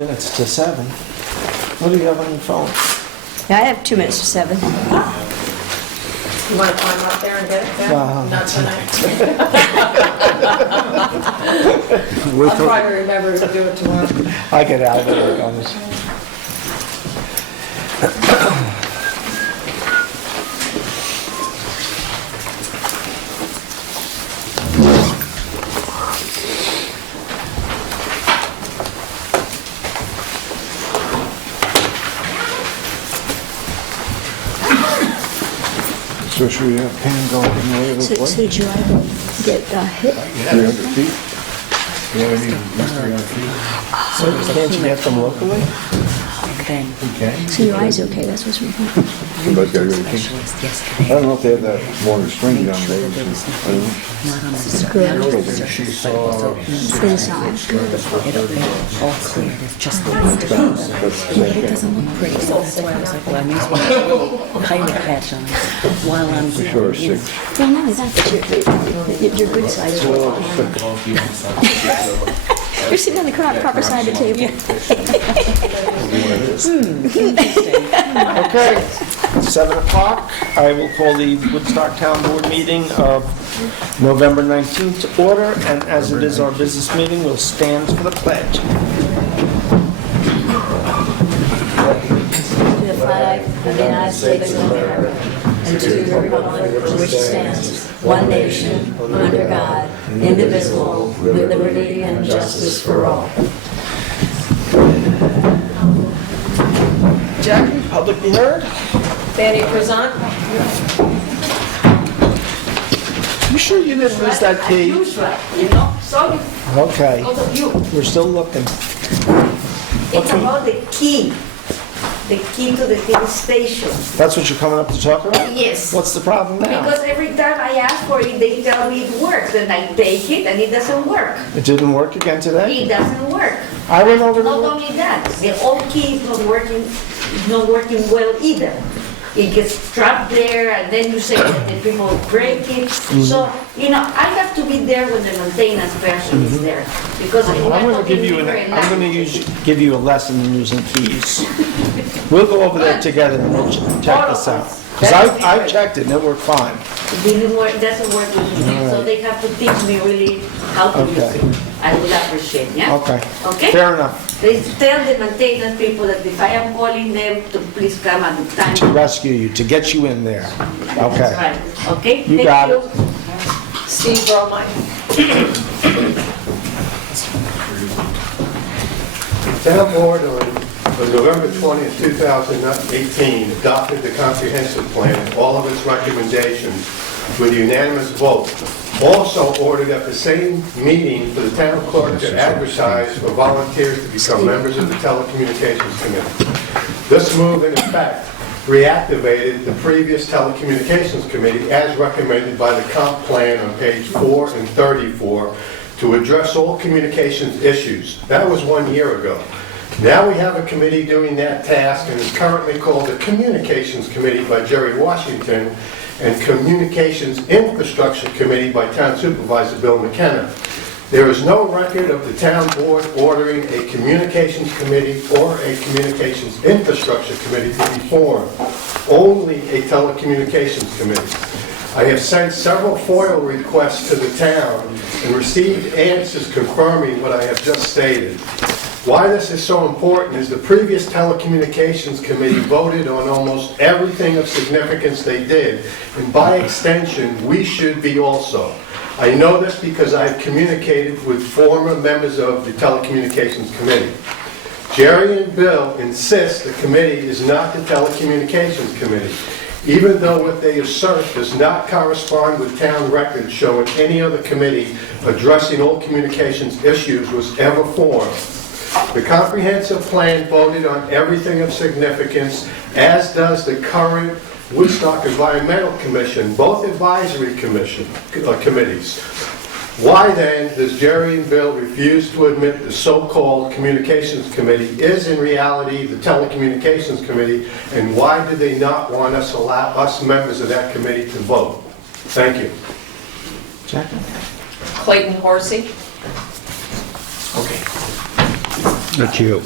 Minutes to 7. What do you have on your phone? Yeah, I have 2 minutes to 7. You want to climb up there and get it then? No, Not tonight. We'll I'll try to remember to do it tomorrow. I get out of there on this. So should we have Pam go in the way of the So play? did you get hit? 300 feet? Yeah, we need mystery on feet. So can't you get them locally? Then Okay. So your eye's okay, that's what's wrong. Somebody's got to go to King. specialist I yesterday. don't know if they have that longer string Made down sure there. there was I don't know. not on the Good. surface. She saw Inside. It'll be all cleared if just the rest of it. But it doesn't look pretty, so that's why I was like, well, I may as well kind of patch on it while I'm For sure, you know. 6. Well, not only that, but your good side is what's You're sitting on the proper side of the table. Okay, 7 o'clock. I will call the Woodstock Town Board meeting of November 19th to order, and as it is our business meeting, we'll stand for the pledge. To the flag of the United States of America and to the republic for which it stands, one nation, under God, indivisible, with liberty and justice for all. Jackie, public be heard? Fanny Cruzant? You sure you didn't lose that key? Usual, you know, sorry Okay, because of you. we're still looking. It's about the key to the TV station. That's what you're coming up to talk about? Yes. What's the problem now? Because every time I ask for it, they tell me it works, and I take it, and it doesn't work. It didn't work again today? It doesn't work. I went over Not to... only that, the old key is not working well either. It gets trapped there, and then you say that the people break it. Mm-hmm. So, you know, I have to be there when the maintenance person is there, because I'm going to give you give you a lesson in using keys. We'll go over that together and we'll check this out. Because I checked it and it worked fine. It didn't work, doesn't work with me, so they have to teach me really how to use Okay. it. I would appreciate, yeah? Okay. Okay? Fair enough. They tell the maintenance people that if I am calling them to please come at the time. To rescue you, to get you in there. Okay. That's right, okay? You got it. Steve Bromine. Town Board on November 20th, 2018 adopted the comprehensive plan and all of its recommendations with a unanimous vote. Also ordered at the same meeting for the town clerk to advertise for volunteers to become members of the telecommunications committee. This move, in effect, reactivated the previous telecommunications committee as recommended by the comp plan on page 4 and 34 to address all communications issues. That was 1 year ago. Now we have a committee doing that task, and it's currently called the Communications Committee by Jerry Washington and Communications Infrastructure Committee by Town Supervisor Bill McKenna. There is no record of the town board ordering a communications committee or a communications infrastructure committee to be formed, only a telecommunications committee. I have sent several FOIL requests to the town and received answers confirming what I have just stated. Why this is so important is the previous telecommunications committee voted on almost everything of significance they did, and by extension, we should be also. I know this because I've communicated with former members of the telecommunications committee. Jerry and Bill insist the committee is not the telecommunications committee, even though what they assert does not correspond with town records showing any other committee addressing all communications issues was ever formed. The comprehensive plan voted on everything of significance, as does the current Woodstock Environmental Commission, both advisory committees. Why then does Jerry and Bill refuse to admit the so-called Communications Committee is in reality the Telecommunications Committee, and why do they not want us allow us members of that committee to vote? Thank you. Jackie? Clayton Horsey. Okay. That's you.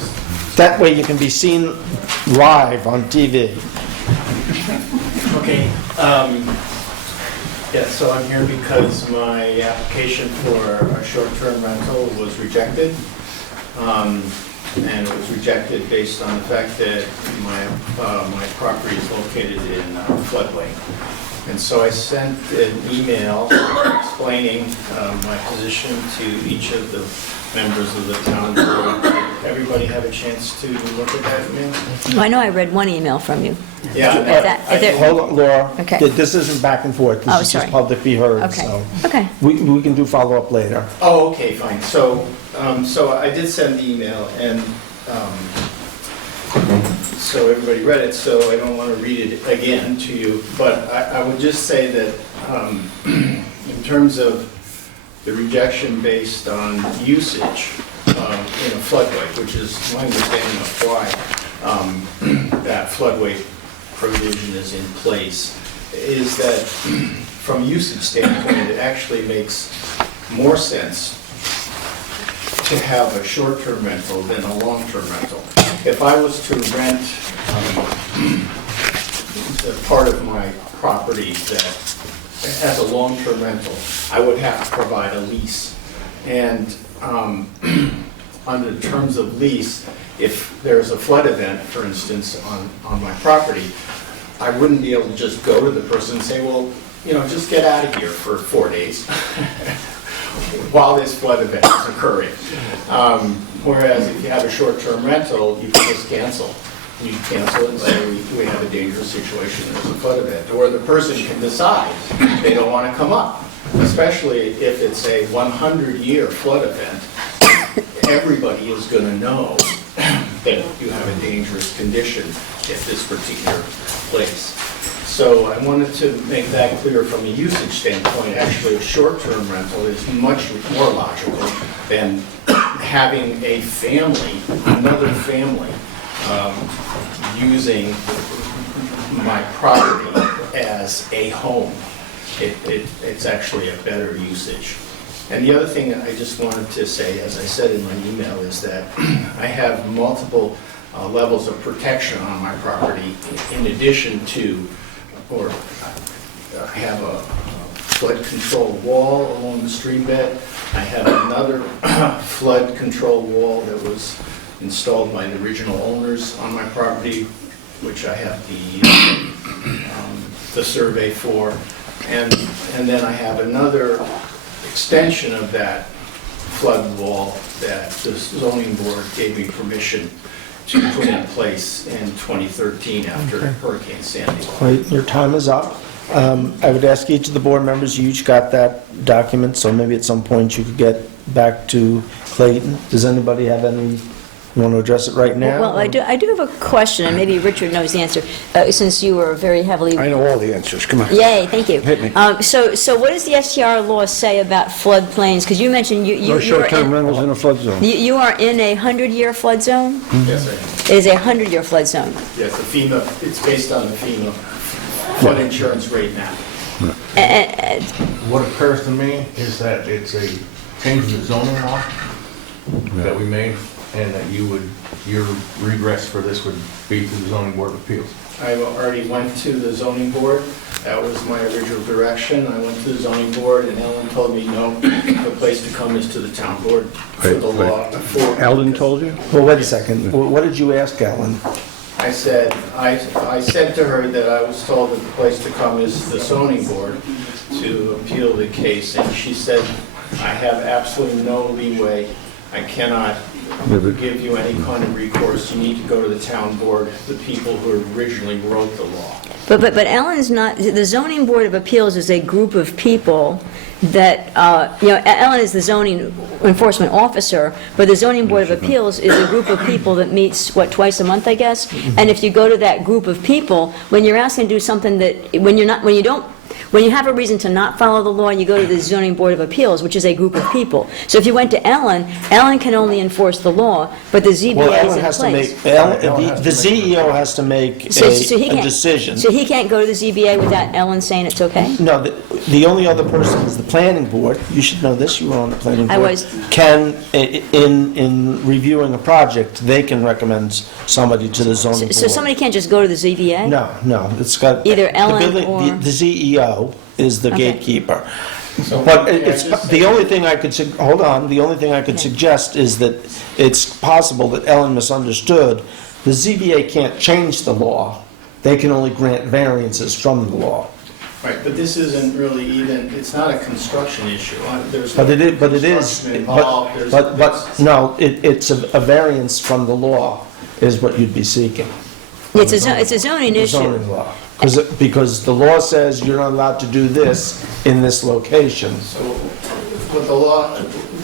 That way you can be seen live on TV. Okay, yeah, so I'm here because my application for a short-term rental was rejected. And it was rejected based on the fact that my property is located in floodway. And so I sent an email explaining my position to each of the members of the town board. Did everybody have a chance to look at that email? I know I read one email from you. Yeah. If there- Hold on, Laura. Okay. This isn't back and forth. Oh, This is just sorry. public be heard, Okay, so. okay. We can do follow-up later. Oh, okay, fine. So I did send the email, and so everybody read it, so I don't want to read it again to you, but I would just say that in terms of the rejection based on usage in a floodway, which is my understanding of why that floodway provision is in place, is that from a usage standpoint, it actually makes more sense to have a short-term rental than a long-term rental. If I was to rent the part of my property that as a long-term rental, I would have to provide a lease. And under the terms of lease, if there's a flood event, for instance, on my property, I wouldn't be able to just go to the person and say, well, you know, just get out of here for 4 days while this flood event is occurring. Whereas if you have a short-term rental, you can just cancel. You cancel it and say, we have a dangerous situation, there's a flood event. Or the person can decide they don't want to come up, especially if it's a 100-year flood event. Everybody is going to know that you have a dangerous condition at this particular place. So I wanted to make that clear from a usage standpoint. Actually, a short-term rental is much more logical than having a family, another family, using my property as a home. It's actually a better usage. And the other thing I just wanted to say, as I said in my email, is that I have multiple levels of protection on my property in addition to, or I have a flood control wall along the stream bed. I have another flood control wall that was installed by the original owners on my property, which I have the survey for. And then I have another extension of that flood wall that the zoning board gave me permission to put in place in 2013 after Hurricane Sandy. Right, your time is up. I would ask each of the board members, you each got that document, so maybe at some point you could get back to Clayton. Does anybody have any, you want to address it right now? Well, I do have a question, and maybe Richard knows the answer, since you were very heavily... I know all the answers, come on. Yay, thank you. Hit me. So what does the STR law say about floodplains? Because you mentioned No you are short-term in... rentals in a flood zone. You are in a 100-year flood zone? Yes, sir. It is a 100-year flood zone. Yes, the FEMA, it's based on the FEMA flood insurance rate now. What occurs to me is that it's a change in the zoning law that we made, and that your regress for this would be to the zoning board of appeals. I already went to the zoning board. That was my original direction. I went to the zoning board, and Ellen told me, no, the place to come is to the town board for the law. Eldon told you? Well, wait a second. What did you ask Ellen? I said to her that I was told that the place to come is the zoning board to appeal the case, and she said, I have absolutely no leeway. I cannot give you any kind of recourse. You need to go to the town board, the people who originally wrote the law. But Ellen's not, the zoning board of appeals is a group of people that, Ellen is the zoning enforcement officer, but the zoning board of appeals is a group of people that meets, twice a month, I guess? And if you go to that group of people, when you're asking to do something that, when you don't When you have a reason to not follow the law, you go to the zoning board of appeals, which is a group of people. So if you went to Ellen, Ellen can only enforce the law, but the Well, ZBA is Ellen in has to place. make, the CEO has to make So a he can't- decision. So he can't go to the ZBA without Ellen saying it's okay? No, the only other person is the planning board. You should know this, you were on the planning I board. was. Can, in reviewing a project, they can recommend somebody to the zoning board. So somebody can't just go to the ZBA? No, it's got. Either the Ellen building- or- The CEO is the Okay. gatekeeper. So, But may I it's, just the say- only thing I could, hold on, the only thing I could suggest is that it's possible that Ellen misunderstood. The ZBA can't change the law. They can only grant variances from the law. Right, but this isn't really even, it's not a construction issue. There's But no it is, construction involved. There's- no, it's a variance from the law is what you'd be seeking. It's a zoning The issue. zoning law. Because the law says you're not allowed to do this in this location. So, what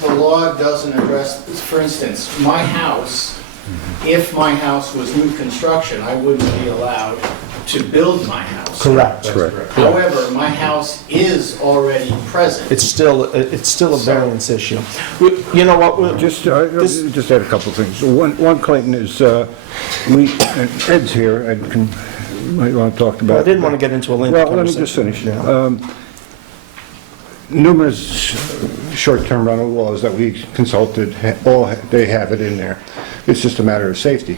the law doesn't address, for instance, my house, if my house was new construction, I wouldn't be allowed to build my house. Correct. However, my house is already present. It's still a variance issue. You know what, Just add a couple of things. One, Clayton, is, and Ed's here, Ed might want to talk about. I didn't want to get into a lengthy Well, let me conversation. just finish. Numerous short-term rental laws that we consulted, they have it in there. It's just a matter of safety.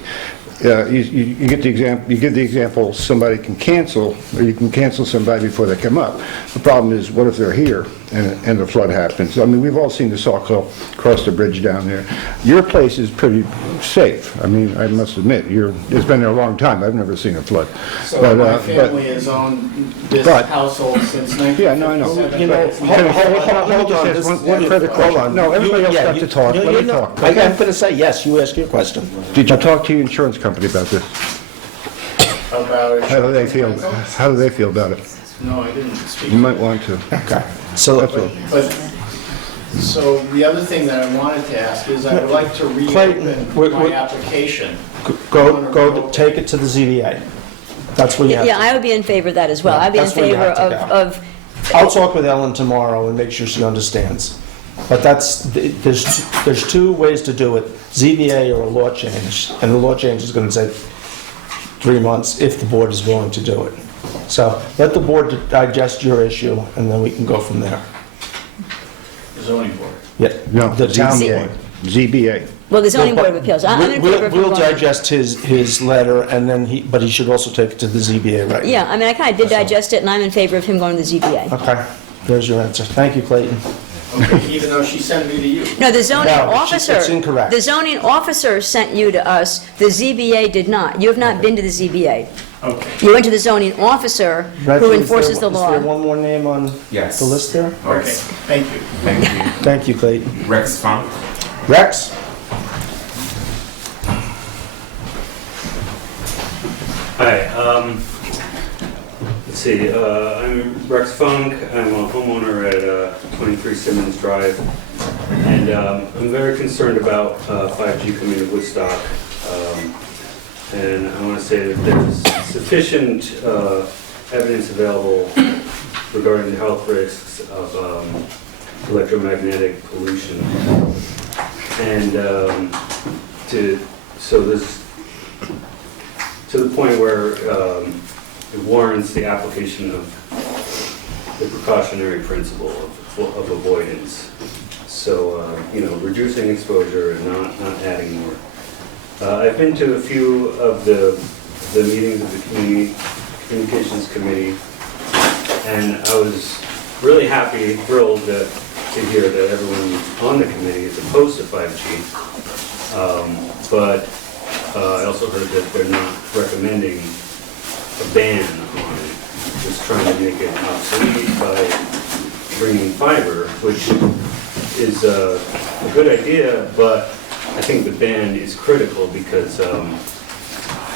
You get the example, you give the example, somebody can cancel, or you can cancel somebody before they come up. The problem is, what if they're here and the flood happens? I mean, we've all seen the Sawkill cross the bridge down there. Your place is pretty safe. I mean, I must admit, it's been there a long time. I've never seen a flood. So But, my family has owned this but- household since Yeah, no, I know. 1957. You know, Hold on, this- one further hold question. on. No, everybody else Yeah, got to talk. no, Let you me know, talk. I'm going to say, yes, you ask your question. Did you talk to your insurance company about this? About it. How do they feel? How do they feel about it? No, I didn't speak. You might want to. Okay. So, That's all. But, so the other thing that I wanted to ask is I would like to Clayton, reopen my application. take it to the ZBA. That's what you have to Yeah, I would be in favor of that as well. Yeah, I'd be in that's where you favor have to go. of, I'll talk with Ellen tomorrow and make sure she understands. But there's two ways to do it, ZBA or a law change. And the law change is going to take 3 months if the board is willing to do it. So let the board digest your issue and then we can go from there. The zoning board. Yeah, No, the town ZBA. board. ZBA. well, the zoning board of appeals. I'm in favor of. We'll going- digest his letter and then but he should also take it to the ZBA, right? Yeah, I mean, I kind of did digest it, and I'm in favor of him going to the ZBA. Okay, there's your answer. Thank you, Clayton. Okay, even though she sent me to you. No, the zoning No, officer. it's incorrect. The zoning officer sent you to us, the ZBA did not. You have not been to the ZBA. Okay. You went to the zoning officer, who enforces the Is there law. one more name on Yes. the list there? Okay, thank you. Thank you. Thank you, Clayton. Rex Funk. Rex? Hi, let's see, I'm Rex Funk, I'm a homeowner at 23 Simmons Drive, and I'm very concerned about 5G coming to Woodstock, and I want to say that there's sufficient evidence available regarding the health risks of electromagnetic pollution, and so there's to the point where it warrants the application of the precautionary principle of avoidance. So, reducing exposure and not adding more. I've been to a few of the meetings of the Communications Committee, and I was really happy, thrilled to hear that everyone on the committee is opposed to 5G. But I also heard that they're not recommending a ban on it, just trying to make it obsolete by bringing fiber, which is a good idea, but I think the ban is critical because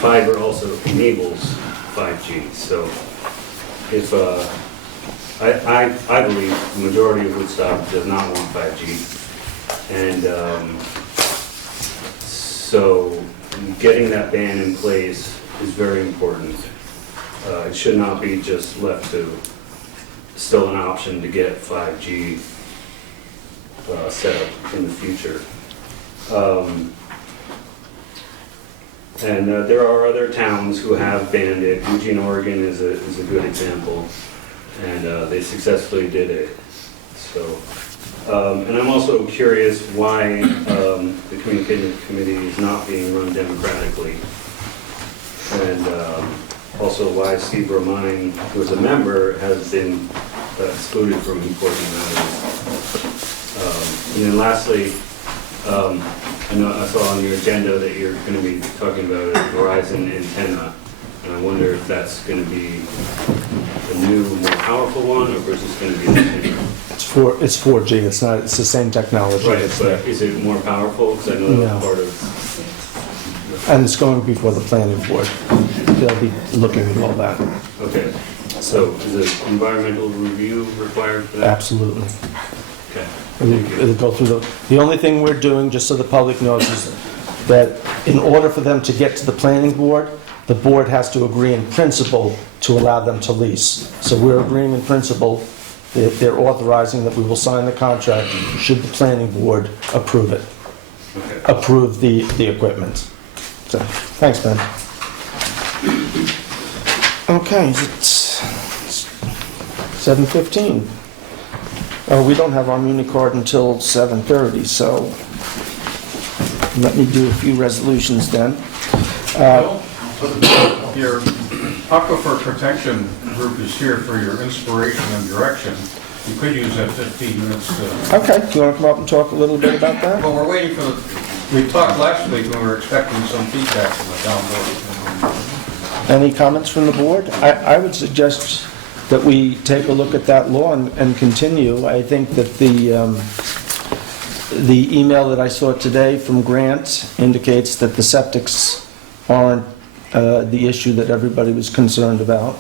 fiber also enables 5G. So if I believe the majority of Woodstock does not want 5G, and so getting that ban in place is very important. It should not be just left to still an option to get 5G set up in the future. And there are other towns who have banned it. Eugene, Oregon is a good example, and they successfully did it. So, and I'm also curious why the communication committee is not being run democratically, and also why Steve Romine, who is a member, has been excluded from important matters. And then lastly, I know I saw on your agenda that you're going to be talking about a Verizon antenna, and I wonder if that's going to be a new, more powerful one, or is this going to be the same? It's 4G, it's not, it's the same technology. Right, that's but there. is it more powerful? Because I know that's No. part of... And it's going before the planning board. They'll be looking at all that. Okay, so is an environmental review required for that? Absolutely. Okay. It'll go through the only thing we're doing, just so the public knows, is that in order for them to get to the planning board, the board has to agree in principle to allow them to lease. So we're agreeing in principle, they're authorizing that we will sign the contract should the planning board approve it, Okay. approve the equipment. So, thanks, Ben. Okay, it's 7:15. Oh, we don't have our Muni card until 7:30, so let me do a few resolutions then. Your aquifer protection group is here for your inspiration and direction. You could use that 15 minutes to... Okay, do you want to come up and talk a little bit about that? Well, we're waiting for we talked last week when we were expecting some feedback from the town board. Any comments from the board? I would suggest that we take a look at that law and continue. I think that the email that I saw today from Grant indicates that the septics aren't the issue that everybody was concerned about.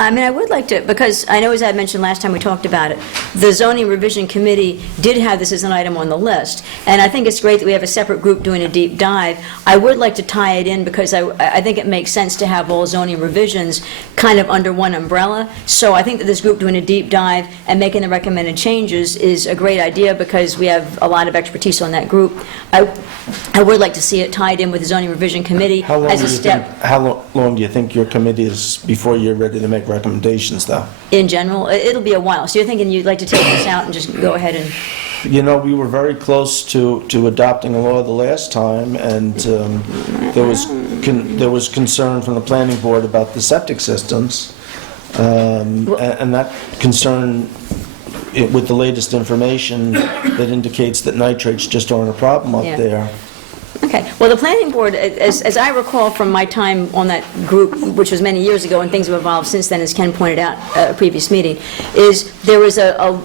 I mean, I would like to, because I know, as I mentioned last time we talked about it, the zoning revision committee did have this as an item on the list, and I think it's great that we have a separate group doing a deep dive. I would like to tie it in because I think it makes sense to have all zoning revisions kind of under one umbrella. So I think that this group doing a deep dive and making the recommended changes is a great idea because we have a lot of expertise on that group. I would like to see it tied in with the zoning revision committee as a step. How long do you think your committee is before you're ready to make recommendations, though? In general, it'll be a while. So you're thinking you'd like to take this out and just go ahead and... You know, we were very close to adopting a law the last time, and there was concern from the planning board about the septic systems, and that concern, with the latest information that indicates that nitrates just aren't a problem up Yeah. there. Okay, well, the planning board, as I recall from my time on that group, which was many years ago, and things have evolved since then, as Ken pointed out at a previous meeting, is there was a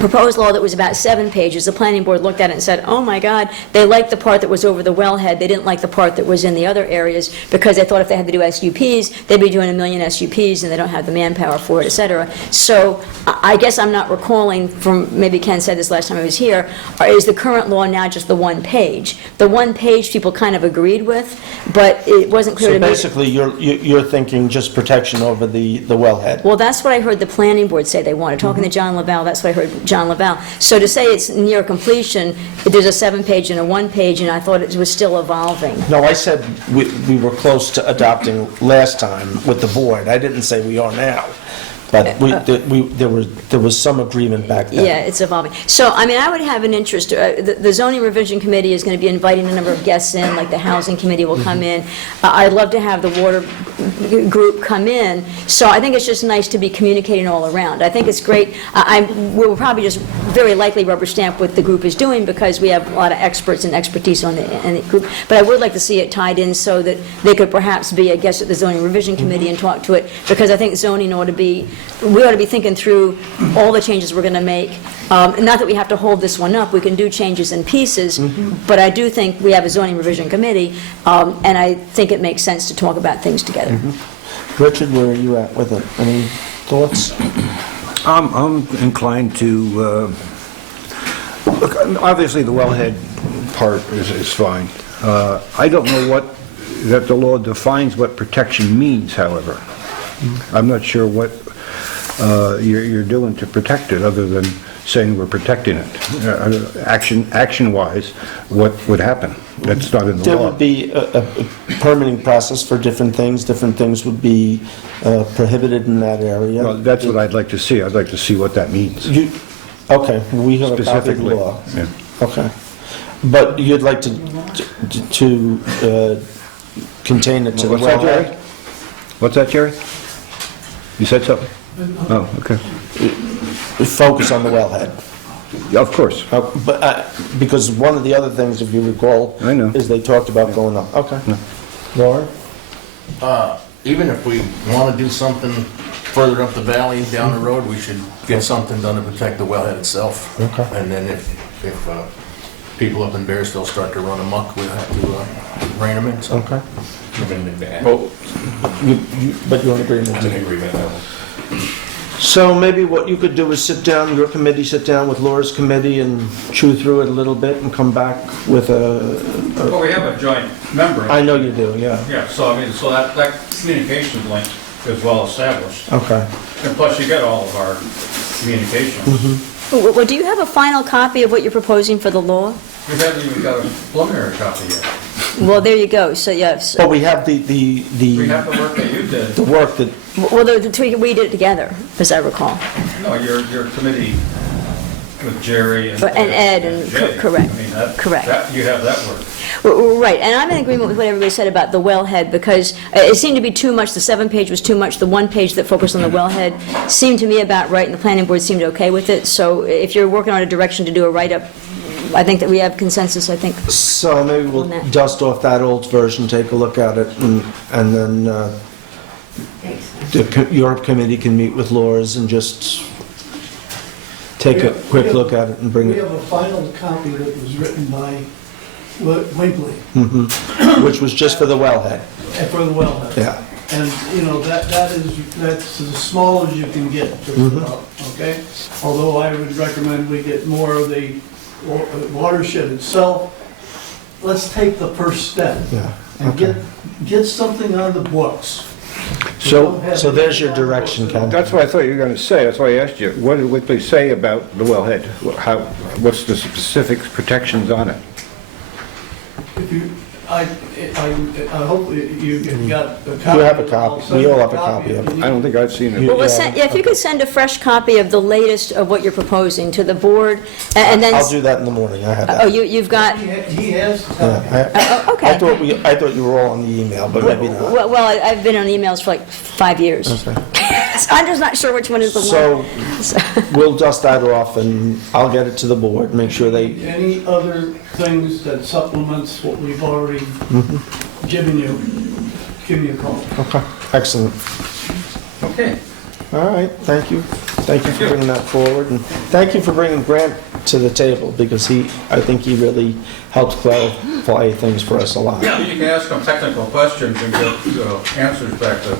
proposed law that was about 7 pages. The planning board looked at it and said, oh my God, they liked the part that was over the wellhead, they didn't like the part that was in the other areas, because they thought if they had to do SUPs, they'd be doing 1 million SUPs, and they don't have the manpower for it, et cetera. So I guess I'm not recalling from, maybe Ken said this last time I was here, is the current law now just the 1 page? The 1 page people kind of agreed with, but it wasn't clear So to me. basically, you're thinking just protection over the wellhead. Well, that's what I heard the planning board say they wanted. Talking to John Lavelle, that's what I heard John Lavelle. So to say it's near completion, there's a 7-page and a 1-page, and I thought it was still evolving. No, I said we were close to adopting last time with the board. I didn't say we are now. But there was some agreement back then. Yeah, it's evolving. So, I mean, I would have an interest, the zoning revision committee is going to be inviting a number of guests in, like the housing committee will come in. I'd love to have the water group come in. So I think it's just nice to be communicating all around. I think it's great. We will probably just very likely rubber stamp what the group is doing because we have a lot of experts and expertise in the group. But I would like to see it tied in so that they could perhaps be a guest at the zoning revision committee and talk to it, because I think zoning ought to be, we ought to be thinking through all the changes we're going to make. Not that we have to hold this one up, we can do changes in pieces, but I do think we have a zoning revision committee, and I think it makes sense to talk about things together. Richard, where are you at with it? Any thoughts? I'm inclined to, look, obviously the wellhead part is fine. I don't know that the law defines what protection means, however. I'm not sure what you're doing to protect it, other than saying we're protecting it. Action-wise, what would happen? That's not in the There law. would be a permitting process for different things. Different things would be prohibited in that area. Well, that's what I'd like to see. I'd like to see what that means. Okay, we have a copy of the Specifically. law. Yeah. Okay. But you'd like to contain it to the What's that, Jerry? wellhead? What's that, Jerry? You said something? Oh, okay. Focus on the wellhead. Yeah, of course. But, because one of the other things, if you recall, I know. is they talked about going up. Okay. No. Laura? Even if we want to do something further up the valley, down the road, we should get something done to protect the wellhead itself. Okay. And then if people up in Bearsville start to run amok, we'll have to rein them in. So Okay. Well, But you're in agreement? I'm in agreement with that one. So maybe what you could do is sit down, your committee, sit down with Laura's committee and chew through it a little bit and come back with Well, we have a joint member. I know you do, yeah. Yeah, so I mean, so that communications link is well established. Okay. And plus you get all of our communications. Well, do you have a final copy of what you're proposing for the law? We haven't even got a preliminary copy yet. Well, there you go, so, yes. But we have We have the work that you did. the work that, Well, we did it together, as I recall. No, your committee with Jerry and. And Ed and- Jay. correct. I mean, that. Correct. You have that work. Right, and I'm in agreement with what everybody said about the wellhead, because it seemed to be too much, the 7-page was too much, the 1 page that focused on the wellhead seemed to me about right, and the planning board seemed okay with it, so if you're working on a direction to do a write-up, I think that we have consensus, I think. so maybe On we'll that. dust off that old version, take a look at it, and then your committee can meet with Laura's and just take a quick look at it and bring We it, have a final copy that was written by Winkley which was just for the wellhead. for the wellhead. Yeah. And, you know, that's as small as you can get, just about, okay? Although I would recommend we get more of the watershed itself. Let's take the first step Yeah. and get something on the books. So there's your direction, Ken. That's what I thought you were going to say. That's why I asked you. What did Whitley say about the wellhead? What's the specific protections on it? If you, I hope you got a copy. You have a copy. We all have a copy of it. I don't think I've seen it. Well, if you could send a fresh copy of the latest of what you're proposing to the board, and then... I'll do that in the morning, I have that. Oh, you've got... He has the Yeah, copy. Okay. I thought you were all on the email, but maybe not. Well, I've been on emails for like 5 years. Okay. So I'm just not sure which one is the So one. we'll dust that off and I'll get it to the board, make sure they, Any other things that supplements what we've already given you, give me a call. okay, excellent. Okay. All right, thank you. Thank you for bringing that forward, and thank you for bringing Grant to the table, because I think he really helped clarify things for us a lot. Yeah, you can ask them technical questions and get answers back that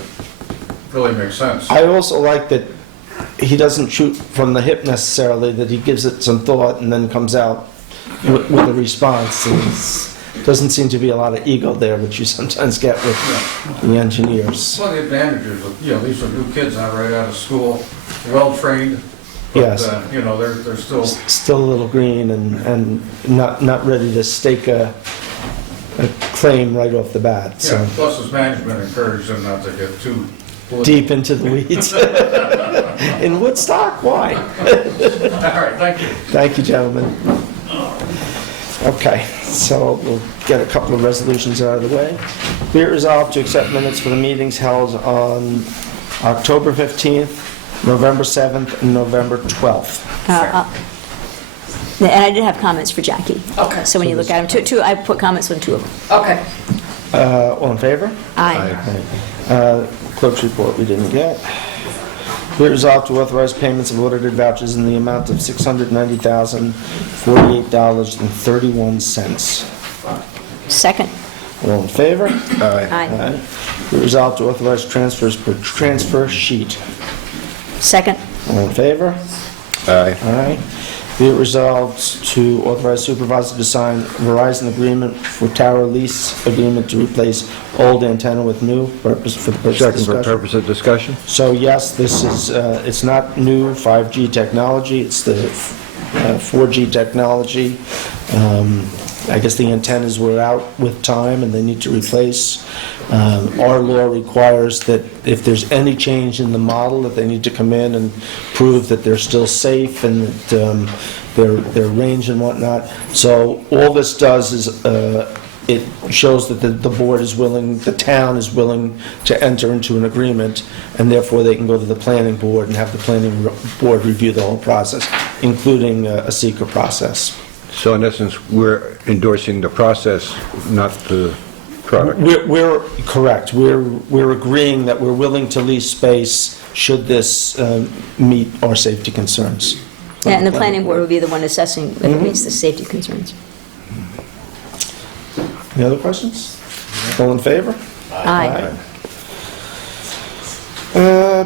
really make sense. I also like that he doesn't shoot from the hip necessarily, that he gives it some thought and then comes out with a response. And doesn't seem to be a lot of ego there, which you sometimes get with the engineers. One of the advantages of, these are new kids out right out of school, well-trained, but, Yes. They're still, Still a little green and not ready to stake a claim right off the bat, so. plus as management encourages them not to get too political. Deep into the weeds. In Woodstock, why? All right, thank you. Thank you, gentlemen. Okay, so we'll get a couple of resolutions out of the way. Be it resolved to accept minutes for the meetings held on October 15th, November 7th, and November 12th. And I did have comments for Jackie. Okay. So when you look at them, I put comments on 2 of them. Okay. All in favor? Aye. Clerk's report we didn't get. Be it resolved to authorize payments of audited vouchers in the amount of $690,048.31. Second. All in favor? Aye. Be it resolved to authorize transfers per transfer sheet. Second. All in favor? Aye. All right. Be it resolved to authorize supervisor to sign Verizon agreement for tower lease agreement to replace old antenna with new, for the purpose of Second for discussion. purpose of discussion? So yes, this is, it's not new 5G technology, it's the 4G technology. I guess the antennas were out with time and they need to replace. Our law requires that if there's any change in the model, that they need to come in and prove that they're still safe and that their range and whatnot. So all this does is it shows that the board is willing, the town is willing to enter into an agreement, and therefore they can go to the planning board and have the planning board review the whole process, including a seeker process. So in essence, we're endorsing the process, not the product? We're correct. We're agreeing that we're willing to lease space should this meet our safety concerns. Yeah, and the planning board would be the one assessing if it meets the safety concerns. Any other questions? All in favor? Aye.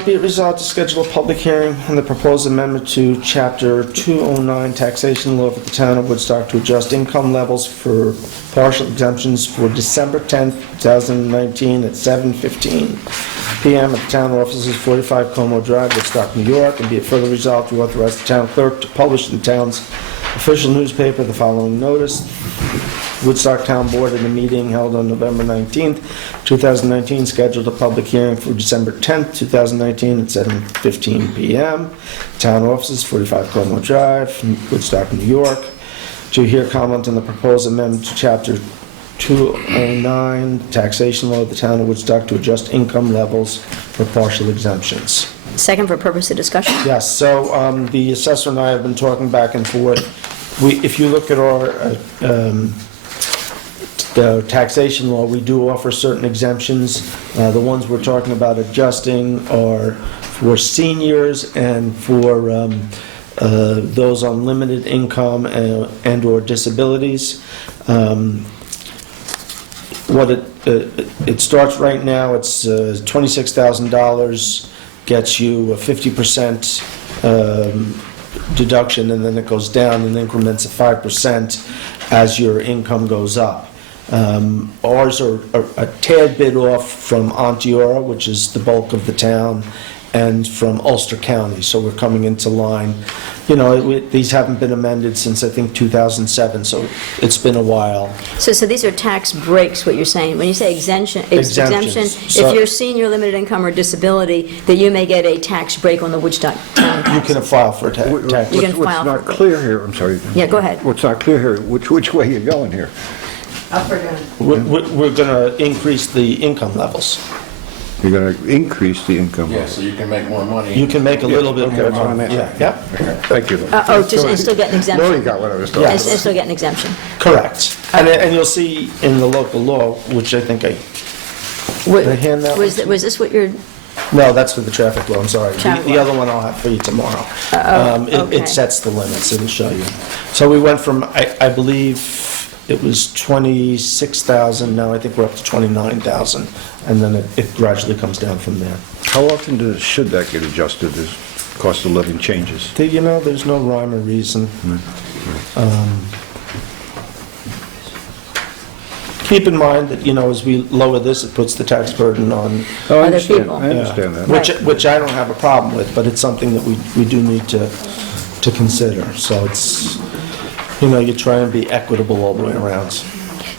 Be it resolved to schedule a public hearing on the proposed amendment to Chapter 209 taxation law for the town of Woodstock to adjust income levels for partial exemptions for December 10th, 2019 at 7:15 p.m. at the town offices, 45 Como Drive, Woodstock, New York, and be it further resolved to authorize the town clerk to publish in the town's official newspaper the following notice. Woodstock Town Board in a meeting held on November 19th, 2019, scheduled a public hearing for December 10th, 2019 at 7:15 p.m. Town offices, 45 Como Drive, Woodstock, New York, to hear comment on the proposed amendment to Chapter 209, taxation law of the town of Woodstock to adjust income levels for partial exemptions. Second for purpose of discussion? Yes, so the assessor and I have been talking back and forth. If you look at our the taxation law, we do offer certain exemptions. The ones we're talking about adjusting are for seniors and for those on limited income and/or disabilities. What it starts right now, it's $26,000, gets you a 50% deduction, and then it goes down in increments of 5% as your income goes up. Ours are a tad bit off from Onteora, which is the bulk of the town, and from Ulster County, so we're coming into line. You know, these haven't been amended since, I think, 2007, so it's been a while. So these are tax breaks, what you're saying. When you say exemption, Exemptions. So- if you're senior, limited income, or disability, that you may get a tax break on the Woodstock town You tax. can file for a tax. You can What's file not for- clear here, I'm sorry. Yeah, go ahead. What's not clear here, which way you're going here? Up or down? We're going to increase the income levels. You're going to increase the income. Yeah, so you can make more money. You can make a little bit Okay, more that's what I money. meant. Yeah, Thank you. And still get an exemption? Lori got what I was talking And about. and still get an exemption? correct. And you'll see in the local law, which I think I hand that Was one to- was this what you're, No, that's for the traffic law, I'm sorry. Traffic The law. other one I'll have for you tomorrow. okay. It sets the limits, it'll show you. So we went from, I believe, it was 26,000, now I think we're up to 29,000, and then it gradually comes down from there. How often should that get adjusted as cost of living changes? You know, there's no rhyme or reason. Keep in mind that, you know, as we lower this, it puts the tax burden on, Oh, I Other understand. people. I understand that. which I don't have a problem with, but it's something that we do need to consider. So it's, you know, you try and be equitable all the way around.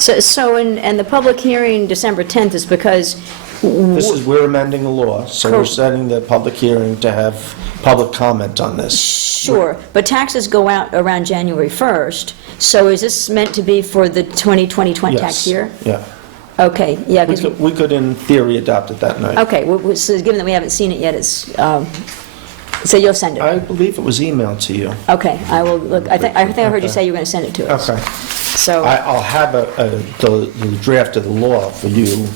and the public hearing December 10th is because, We're amending the law, so we're Cool. setting the public hearing to have public comment on this. sure, but taxes go out around January 1st, so is this meant to be for the 2020 tax Yes. year? Yeah. Okay, yeah, We 'cause could, we could in theory adopt it that night. okay, so given that we haven't seen it yet, it's, so you'll send it? I believe it was emailed to you. Okay, I will look, I think I heard you say you were going to send it to us. Okay. So, I'll have the draft of the law for you,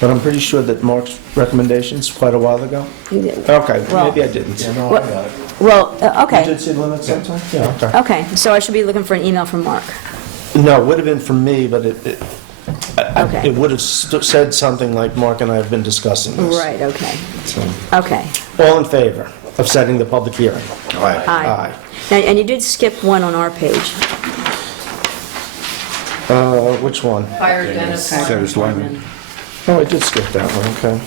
but I'm pretty sure that Mark's recommendations quite a while ago. Okay, Well- maybe I didn't. Yeah, no, I Well- got it. well, You okay, did see limits sometime? Yeah, okay. okay, so I should be looking for an email from Mark. No, it would have been from me, but Okay. it would have said something like Mark and I have been discussing this. Right, okay, So, okay. all in favor of setting the public hearing? Aye. Aye. And you did skip one on our page. Which one? Fire Dennis. Dennis Lyman. Oh, I did skip that one, okay.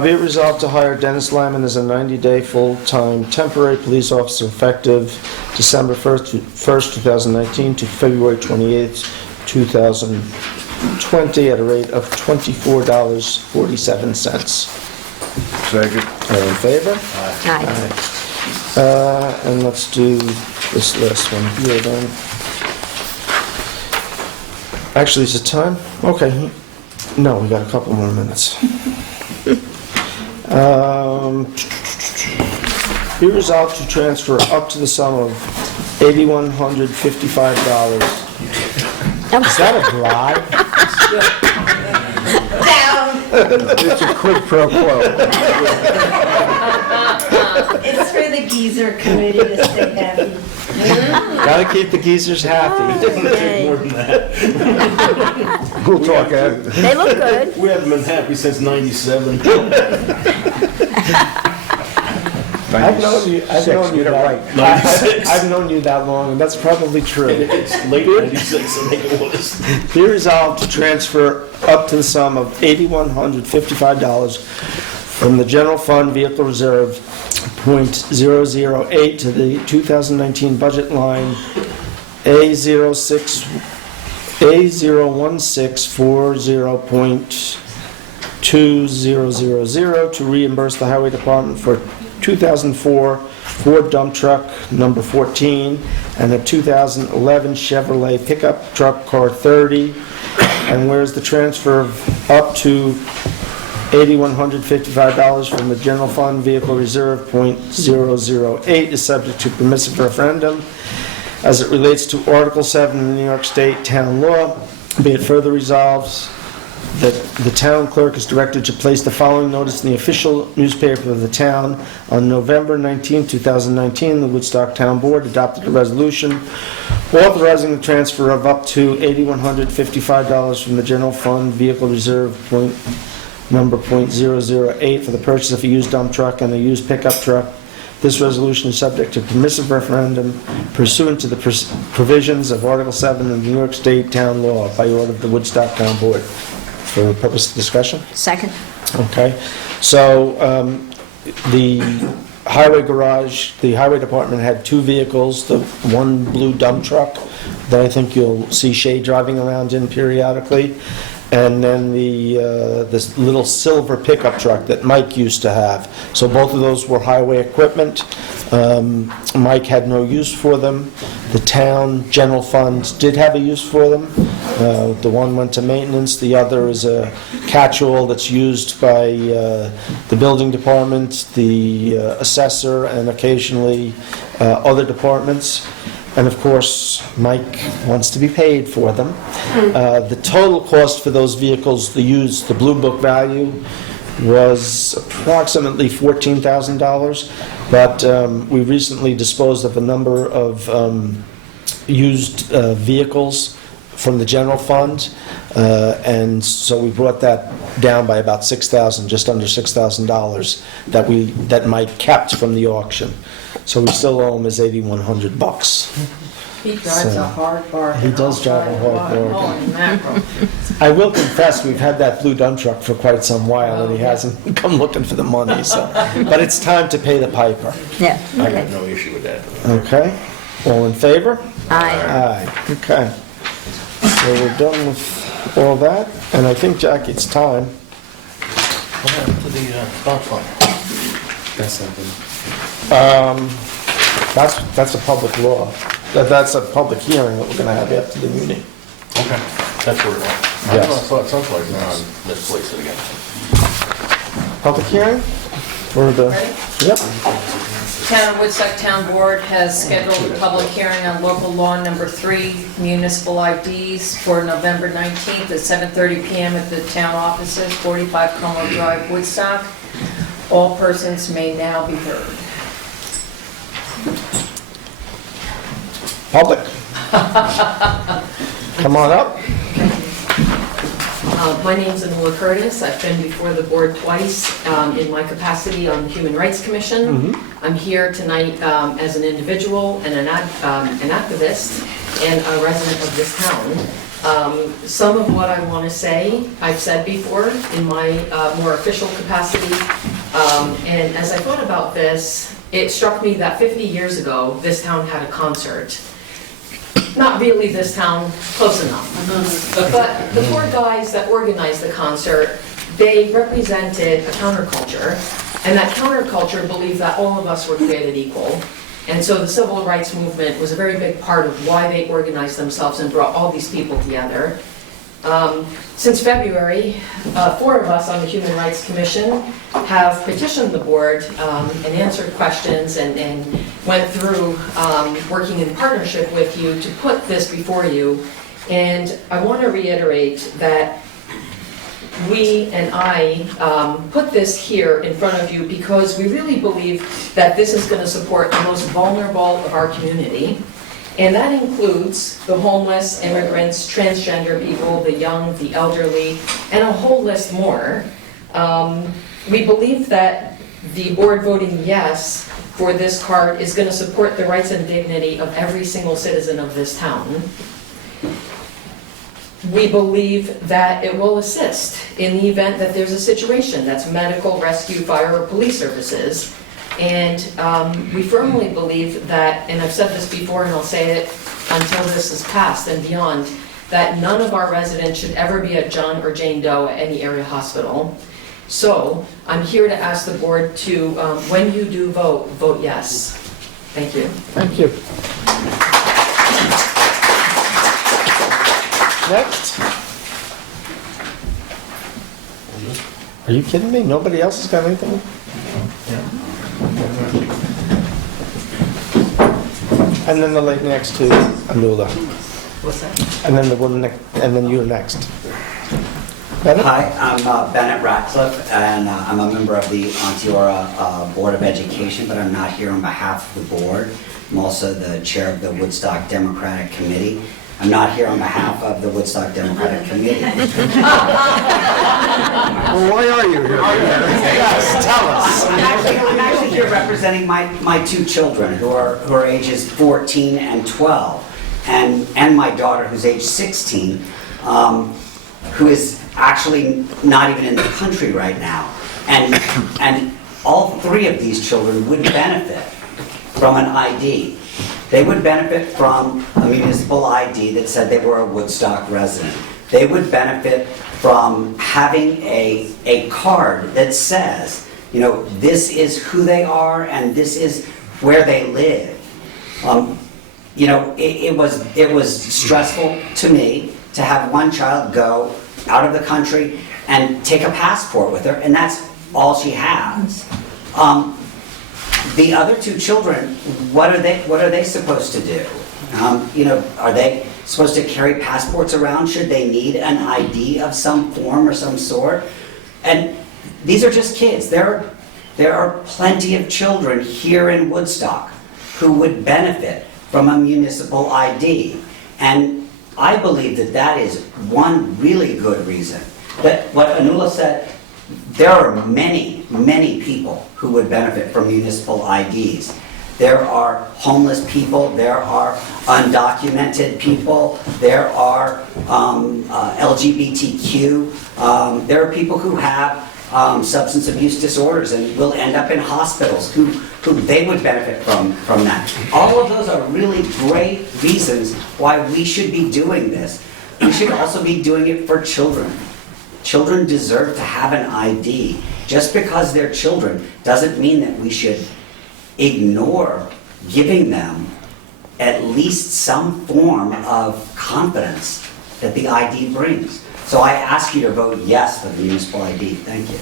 Be it resolved to hire Dennis Lyman as a 90-day full-time temporary police officer effective December 1st, 2019 to February 28th, 2020 at a rate of $24.47. Second. All in favor? Aye. And let's do this last one here then. Actually, is it time? Okay. No, we got a couple more minutes. Be resolved to transfer up to the sum of $8,155. Is that a bribe? It's a quid pro quo. It's for the geezer committee to stay happy. Gotta keep the geezers happy. Yay. We'll talk after. They look good. We haven't been happy since '97. I've known you Get it right. I've known you that long, and that's probably true. It's late '96, I think it was. Be resolved to transfer up to the sum of $8,155 from the general fund vehicle reserve .008 to the 2019 budget line A01640.2000 to reimburse the highway department for 2004 Ford dump truck number 14 and a 2011 Chevrolet pickup truck car 30. And whereas the transfer of up to $8,155 from the general fund vehicle reserve .008 is subject to permissive referendum as it relates to Article 7 in the New York State Town Law, be it further resolved that the town clerk is directed to place the following notice in the official newspaper of the town on November 19, 2019. The Woodstock Town Board adopted a resolution authorizing the transfer of up to $8,155 from the general fund vehicle reserve number .008 for the purchase of a used dump truck and a used pickup truck. This resolution is subject to permissive referendum pursuant to the provisions of Article 7 of the New York State Town Law by order of the Woodstock Town Board. For the purpose of discussion? Second. Okay. So the highway garage, the highway department had two vehicles, the one blue dump truck that I think you'll see Shay driving around in periodically, and then this little silver pickup truck that Mike used to have. So both of those were highway equipment. Mike had no use for them. The town general fund did have a use for them. The one went to maintenance, the other is a catch-all that's used by the building department, the assessor, and occasionally other departments. And of course, Mike wants to be paid for them. The total cost for those vehicles, the Blue Book value, was approximately $14,000, but we recently disposed of a number of used vehicles from the general fund, and so we brought that down by about $6,000, just under $6,000 that Mike kept from the auction. So we still owe him his $8,100. He drives a hard bargain. He does drive a hard bargain. Holy mackerel. I will confess, we've had that blue dump truck for quite some while, and he hasn't come looking for the money, so. But it's time to pay the piper. Yeah. I got no issue with that. Okay? All in favor? Aye. Aye. Okay. So we're done with all that, and I think, Jackie, it's time. What happened to the stop sign? That's a public law. That's a public hearing that we're gonna have after the meeting. Okay, that's where it went. I Yes. know, I saw it someplace and I misplaced it again. Public hearing for the, Ready? yep. Town of Woodstock Town Board has scheduled a public hearing on local law number 3, municipal IDs, for November 19th at 7:30 PM at the town offices, 45 Como Drive, Woodstock. All persons may now be heard. Public. Come on up. My name's Anola Curtis. I've been before the board twice in my capacity on the Human Rights Commission. I'm here tonight as an individual and an activist and a resident of this town. Some of what I want to say, I've said before in my more official capacity. And as I thought about this, it struck me that 50 years ago, this town had a concert. Not really this town, close enough. But the four guys that organized the concert, they represented a counterculture, and that counterculture believed that all of us were created equal. And so the civil rights movement was a very big part of why they organized themselves and brought all these people together. Since February, 4 of us on the Human Rights Commission have petitioned the board and answered questions and went through working in partnership with you to put this before you. And I want to reiterate that we and I put this here in front of you because we really believe that this is going to support the most vulnerable of our community. And that includes the homeless, immigrants, transgender people, the young, the elderly, and a whole list more. We believe that the board voting yes for this card is going to support the rights and dignity of every single citizen of this town. We believe that it will assist in the event that there's a situation that's medical, rescue, fire, or police services. And we firmly believe that, and I've said this before and I'll say it until this is passed and beyond, that none of our residents should ever be a John or Jane Doe at any area hospital. So I'm here to ask the board to, when you do vote, vote yes. Thank you. Thank you. Next. Are you kidding me? Nobody else has got anything? And then the lady next to Anula. What's that? And then the one next, and then you're next. Bennett? Hi, I'm Bennett Ratcliffe, and I'm a member of the Onteora Board of Education, but I'm not here on behalf of the board. I'm also the chair of the Woodstock Democratic Committee. I'm not here on behalf of the Woodstock Democratic Committee. Well, why are you here? Yes, tell us. I'm actually here representing my two children who are ages 14 and 12, and my daughter who's age 16, who is actually not even in the country right now. And all three of these children would benefit from an ID. They would benefit from a municipal ID that said they were a Woodstock resident. They would benefit from having a card that says, you know, this is who they are and this is where they live. You know, it was stressful to me to have one child go out of the country and take a passport with her, and that's all she has. The other two children, what are they supposed to do? You know, are they supposed to carry passports around? Should they need an ID of some form or some sort? And these are just kids. There are plenty of children here in Woodstock who would benefit from a municipal ID. And I believe that that is one really good reason. That what Anula said, there are many, many people who would benefit from municipal IDs. There are homeless people, there are undocumented people, there are LGBTQ, there are people who have substance abuse disorders and will end up in hospitals who they would benefit from that. All of those are really great reasons why we should be doing this. We should also be doing it for children. Children deserve to have an ID. Just because they're children doesn't mean that we should ignore giving them at least some form of confidence that the ID brings. So I ask you to vote yes for the municipal ID. Thank you.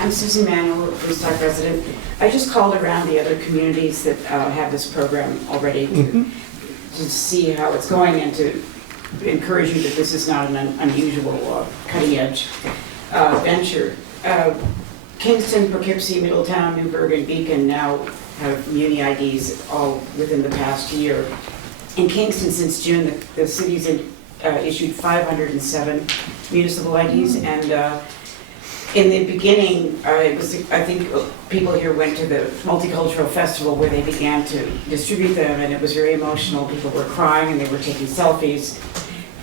I'm Susan Manuel, Woodstock resident. I just called around the other communities that have this program already to see how it's going and to encourage you that this is not an unusual cutting-edge venture. Kingston, Poughkeepsie, Middletown, Newburgh, and Beacon now have Muni IDs all within the past year. In Kingston, since June, the city's issued 507 municipal IDs, and in the beginning, I think people here went to the Multicultural Festival where they began to distribute them, and it was very emotional. People were crying and they were taking selfies.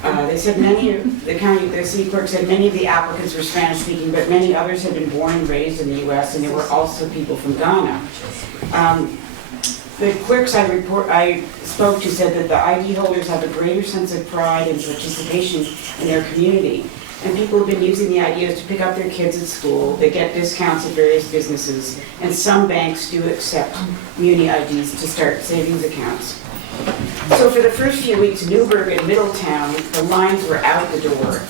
They said the city clerk said many of the applicants were Spanish speaking, but many others had been born and raised in the U.S., and there were also people from Ghana. The clerks I spoke to said that the ID holders have a greater sense of pride and participation in their community. And people have been using the ideas to pick up their kids at school. They get discounts at various businesses, and some banks do accept Muni IDs to start savings accounts. So for the first few weeks, Newburgh and Middletown, the lines were out the door.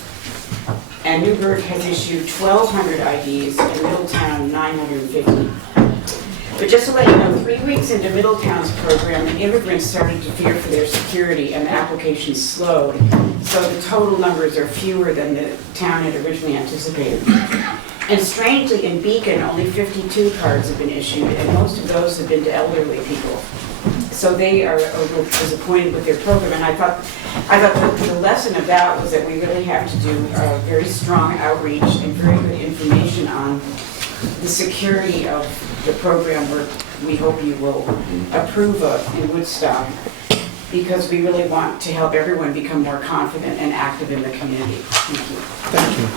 And Newburgh has issued 1,200 IDs, and Middletown 950. But just to let you know, 3 weeks into Middletown's program, the immigrants started to fear for their security and the applications slowed. So the total numbers are fewer than the town had originally anticipated. And strangely, in Beacon, only 52 cards have been issued, and most of those have been to elderly people. So they are disappointed with their program, and I thought the lesson of that was that we really have to do very strong outreach and very good information on the security of the program we hope you will approve of in Woodstock, because we really want to help everyone become more confident and active in the community. Thank you. Thank you.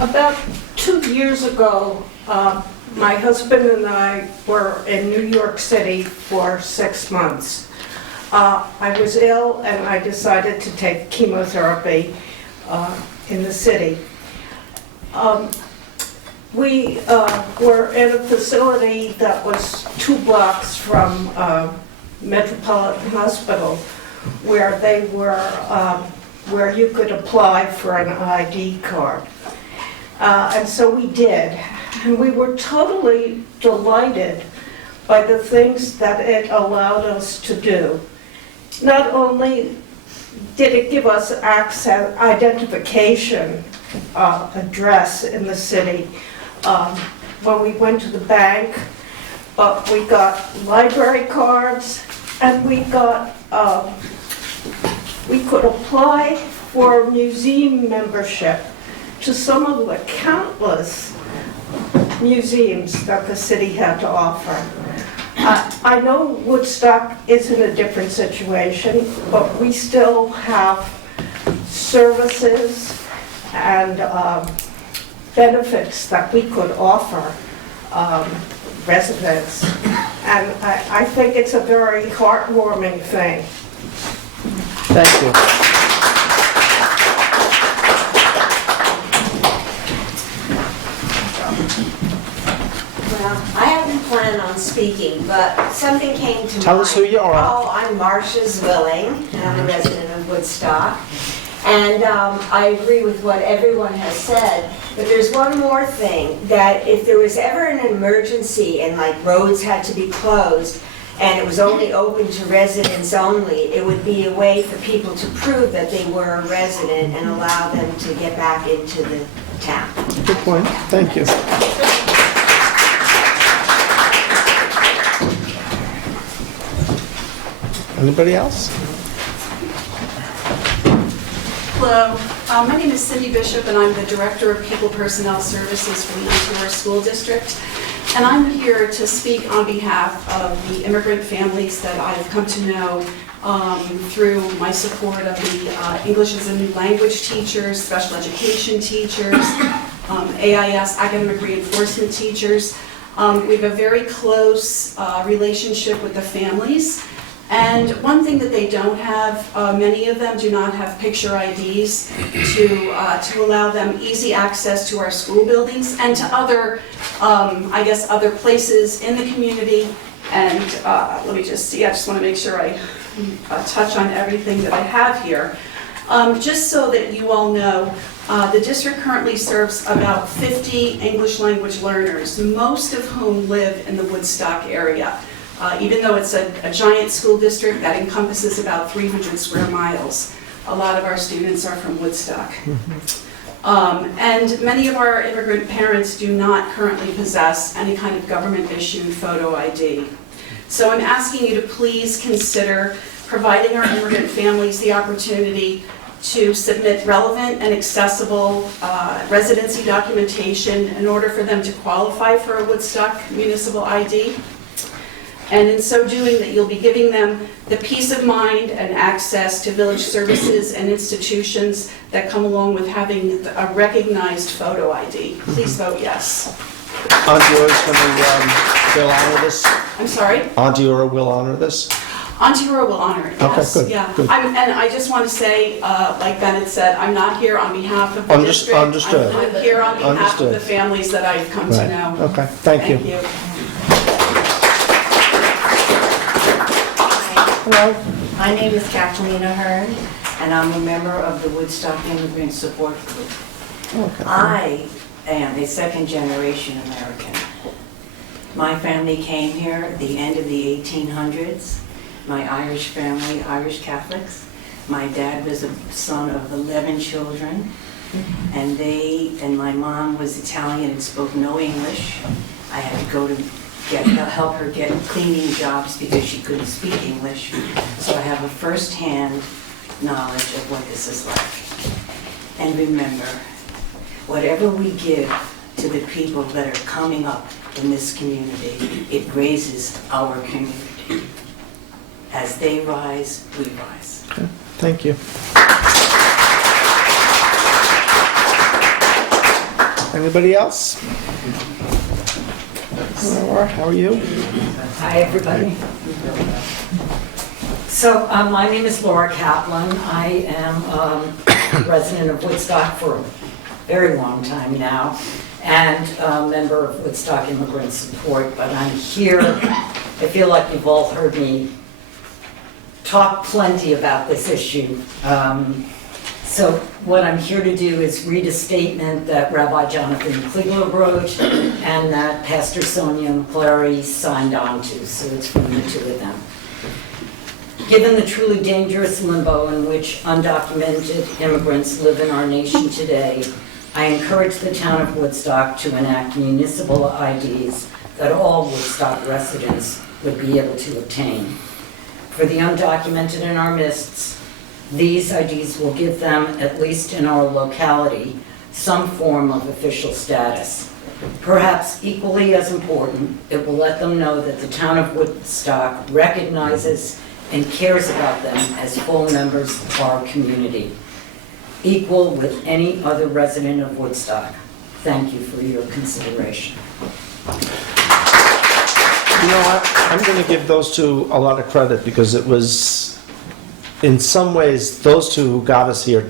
About 2 years ago, my husband and I were in New York City for 6 months. I was ill and I decided to take chemotherapy in the city. We were in a facility that was 2 blocks from Metropolitan Hospital, where they were, where you could apply for an ID card. And so we did, and we were totally delighted by the things that it allowed us to do. Not only did it give us access, identification, address in the city when we went to the bank, but we got library cards, and we got, we could apply for museum membership to some of the countless museums that the city had to offer. I know Woodstock is in a different situation, but we still have services and benefits that we could offer residents. And I think it's a very heartwarming thing. Thank you. Well, I hadn't planned on speaking, but something came to mind. Tell us who you are. Oh, I'm Marcia Zwilling, and I'm a resident of Woodstock. And I agree with what everyone has said, but there's one more thing, that if there was ever an emergency and like roads had to be closed, and it was only open to residents only, it would be a way for people to prove that they were a resident and allow them to get back into the town. Good point. Thank you. Anybody else? Hello, my name is Cindy Bishop, and I'm the Director of People Personnel Services for the Ontario School District. And I'm here to speak on behalf of the immigrant families that I've come to know through my support of the English as a New Language teachers, special education teachers, AIS, academic reinforcement teachers. We have a very close relationship with the families. And one thing that they don't have, many of them do not have picture IDs to allow them easy access to our school buildings and to other, I guess, other places in the community. And let me just see, I just want to make sure I touch on everything that I have here. Just so that you all know, the district currently serves about 50 English language learners, most of whom live in the Woodstock area. Even though it's a giant school district that encompasses about 300 square miles, a lot of our students are from Woodstock. And many of our immigrant parents do not currently possess any kind of government-issued photo ID. So I'm asking you to please consider providing our immigrant families the opportunity to submit relevant and accessible residency documentation in order for them to qualify for a Woodstock municipal ID. And in so doing, that you'll be giving them the peace of mind and access to village services and institutions that come along with having a recognized photo ID. Please vote yes. Auntie Aura's will honor this? I'm sorry? Auntie Aura will honor this? Auntie Aura will honor it, yes. Okay, good, Yeah. good. And I just want to say, like Bennett said, I'm not here on behalf of the district. Understood. I'm here on behalf of the Understood. families that I've come to Right. know. Okay, thank you. Thank you. Hello, my name is Kathleen Ahern, and I'm a member of the Woodstock Immigrant Support Group. I am a second-generation American. My family came here at the end of the 1800s. My Irish family, Irish Catholics. My dad was a son of 11 children, and my mom was Italian and spoke no English. I had to go to help her get cleaning jobs because she couldn't speak English. So I have a first-hand knowledge of what this is like. And remember, whatever we give to the people that are coming up in this community, it raises our community. As they rise, we rise. Okay, thank you. Anybody else? Laura, how are you? Hi, everybody. So, my name is Laura Kaplan. I am a resident of Woodstock for a very long time now, and a member of Woodstock Immigrant Support, but I'm here, I feel like you've all heard me talk plenty about this issue. So what I'm here to do is read a statement that Rabbi Jonathan Kligler wrote and that Pastor Sonia McClary signed on to, so it's from the two of them. Given the truly dangerous limbo in which undocumented immigrants live in our nation today, I encourage the town of Woodstock to enact municipal IDs that all Woodstock residents would be able to obtain. For the undocumented in our midst, these IDs will give them, at least in our locality, some form of official status. Perhaps equally as important, it will let them know that the town of Woodstock recognizes and cares about them as full members of our community, equal with any other resident of Woodstock. Thank you for your consideration. You know what? I'm going to give those two a lot of credit because it was, in some ways, those two who got us here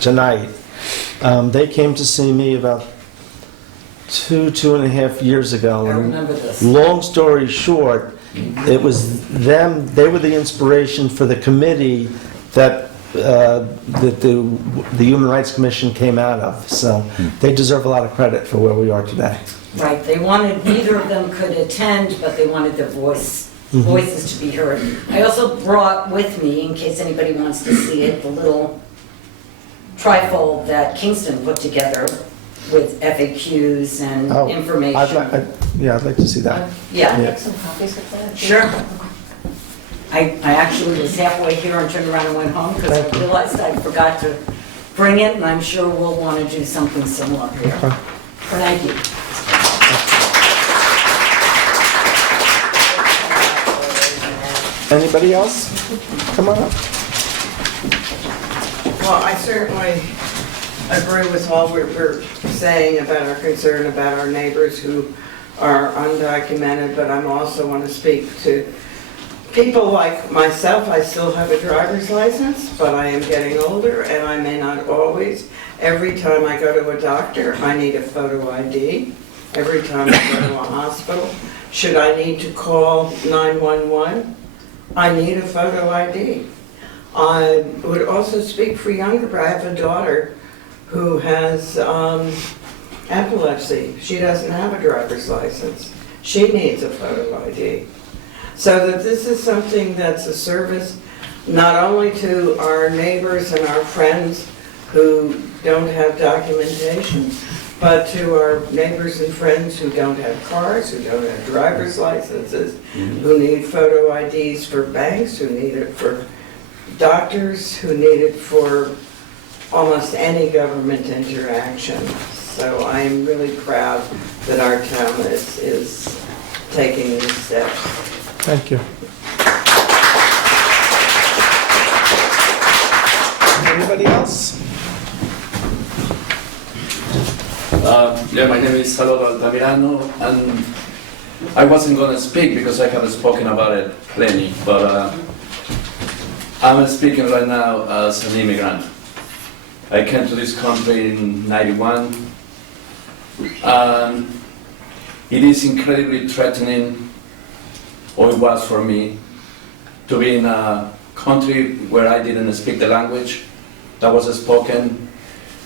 tonight. They came to see me about 2.5 years ago. I remember this. Long story short, it was them, they were the inspiration for the committee that the Human Rights Commission came out of. So they deserve a lot of credit for where we are today. Right, they wanted, neither of them could attend, but they wanted their voices to be heard. I also brought with me, in case anybody wants to see it, the little trifold that Kingston put together with FAQs and information. I'd like to see that. Yeah. Yeah. Some copies of that? Sure. I actually was halfway here and turned around and went home because I realized I forgot to bring it, and I'm sure we'll want to do something similar here. Thank you. Anybody else? Come on up. Well, I certainly agree with all we're saying about our concern about our neighbors who are undocumented, but I'm also want to speak to people like myself. I still have a driver's license, but I am getting older and I may not always. Every time I go to a doctor, I need a photo ID. Every time I go to a hospital, should I need to call 911? I need a photo ID. I would also speak for younger. I have a daughter who has epilepsy. She doesn't have a driver's license. She needs a photo ID. So that this is something that's a service not only to our neighbors and our friends who don't have documentation, but to our neighbors and friends who don't have cars, who don't have driver's licenses, who need photo IDs for banks, who need it for doctors, who need it for almost any government interaction. So I am really proud that our town is taking these steps. Thank you. Anybody else? Yeah, my name is Salvador Altamirano, and I wasn't going to speak because I have spoken about it plenty, but I'm speaking right now as an immigrant. I came to this country in '91, and it is incredibly threatening, or it was for me, to be in a country where I didn't speak the language that was spoken,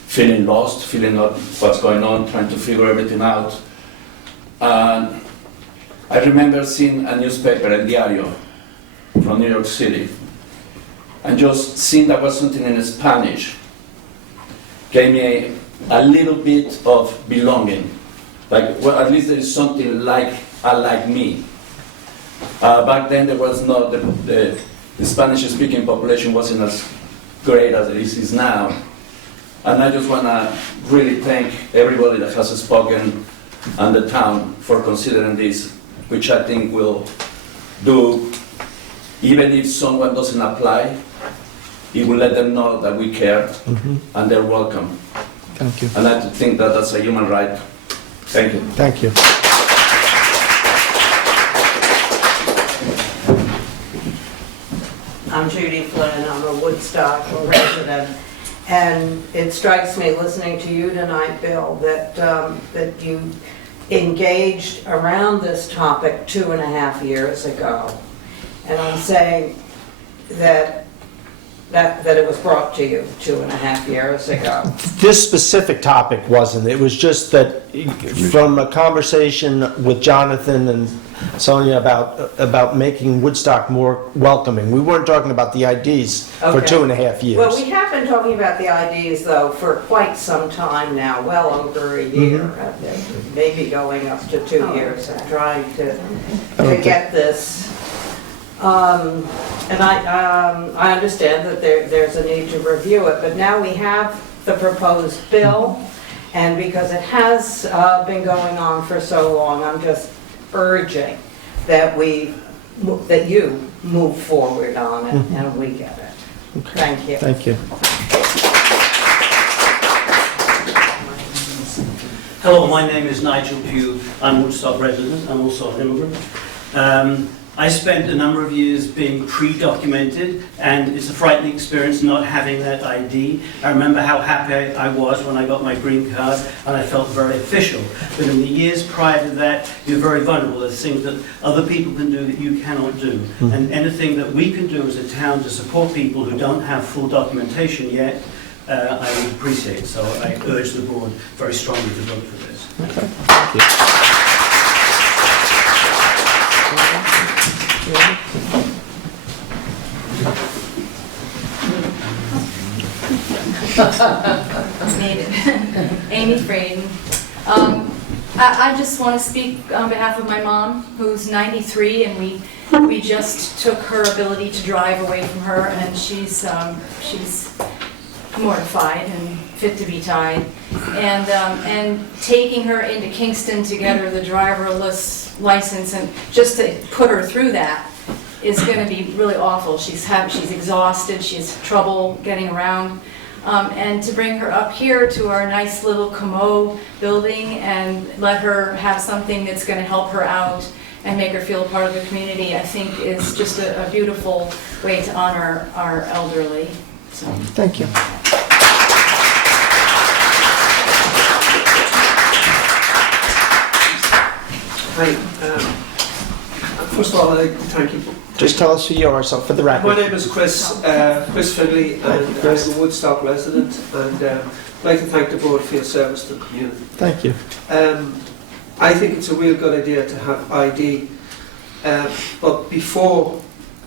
feeling lost, feeling not what's going on, trying to figure everything out. And I remember seeing a newspaper, El Diario, from New York City, and just seeing that was something in Spanish gave me a little bit of belonging. Like, well, at least there is something like me. Back then there was not, the Spanish-speaking population wasn't as great as it is now. And I just want to really thank everybody that has spoken and the town for considering this, which I think will do, even if someone doesn't apply, it will let them know that we care and they're welcome. Thank you. And I think that that's a human right. Thank you. Thank you. I'm Judy Flynn, I'm a Woodstock resident, and it strikes me listening to you tonight, Bill, that you engaged around this topic 2.5 years ago. And I'm saying that it was brought to you 2.5 years ago. This specific topic wasn't. It was just that from a conversation with Jonathan and Sonia about making Woodstock more welcoming. We weren't talking about the IDs for Okay. 2.5 years. Well, we have been talking about the IDs, though, for quite some time now, well over a year, maybe going up to 2 years, of trying to get this. And I understand that there's a need to review it, but now we have the proposed bill, and because it has been going on for so long, I'm just urging that you move forward on it, and we get it. Okay. Thank you. Thank you. Hello, my name is Nigel Pugh. I'm a Woodstock resident. I'm also an immigrant. I spent a number of years being pre-documented, and it's a frightening experience not having that ID. I remember how happy I was when I got my green card, and I felt very official. But in the years prior to that, you're very vulnerable. There's things that other people can do that you cannot do. And anything that we can do as a town to support people who don't have full documentation yet, I would appreciate. So I urge the board very strongly to vote for this. Okay. Thank you. Made it. Amy Fraden. I just want to speak on behalf of my mom, who's 93, and we just took her ability to drive away from her, and she's mortified and fit to be tied. And taking her into Kingston to get her the driverless license, and just to put her through that is going to be really awful. She's exhausted, she has trouble getting around. And to bring her up here to our nice little Comeau building and let her have something that's going to help her out and make her feel a part of the community, I think is just a beautiful way to honor our elderly. So. Thank you. Hi. First of all, I'd like to thank you. Just tell us who you are, so for the record. My name is Chris Finley, and I'm a Woodstock resident, and I'd like to thank the board for your service to the community. Thank you. I think it's a real good idea to have ID But before,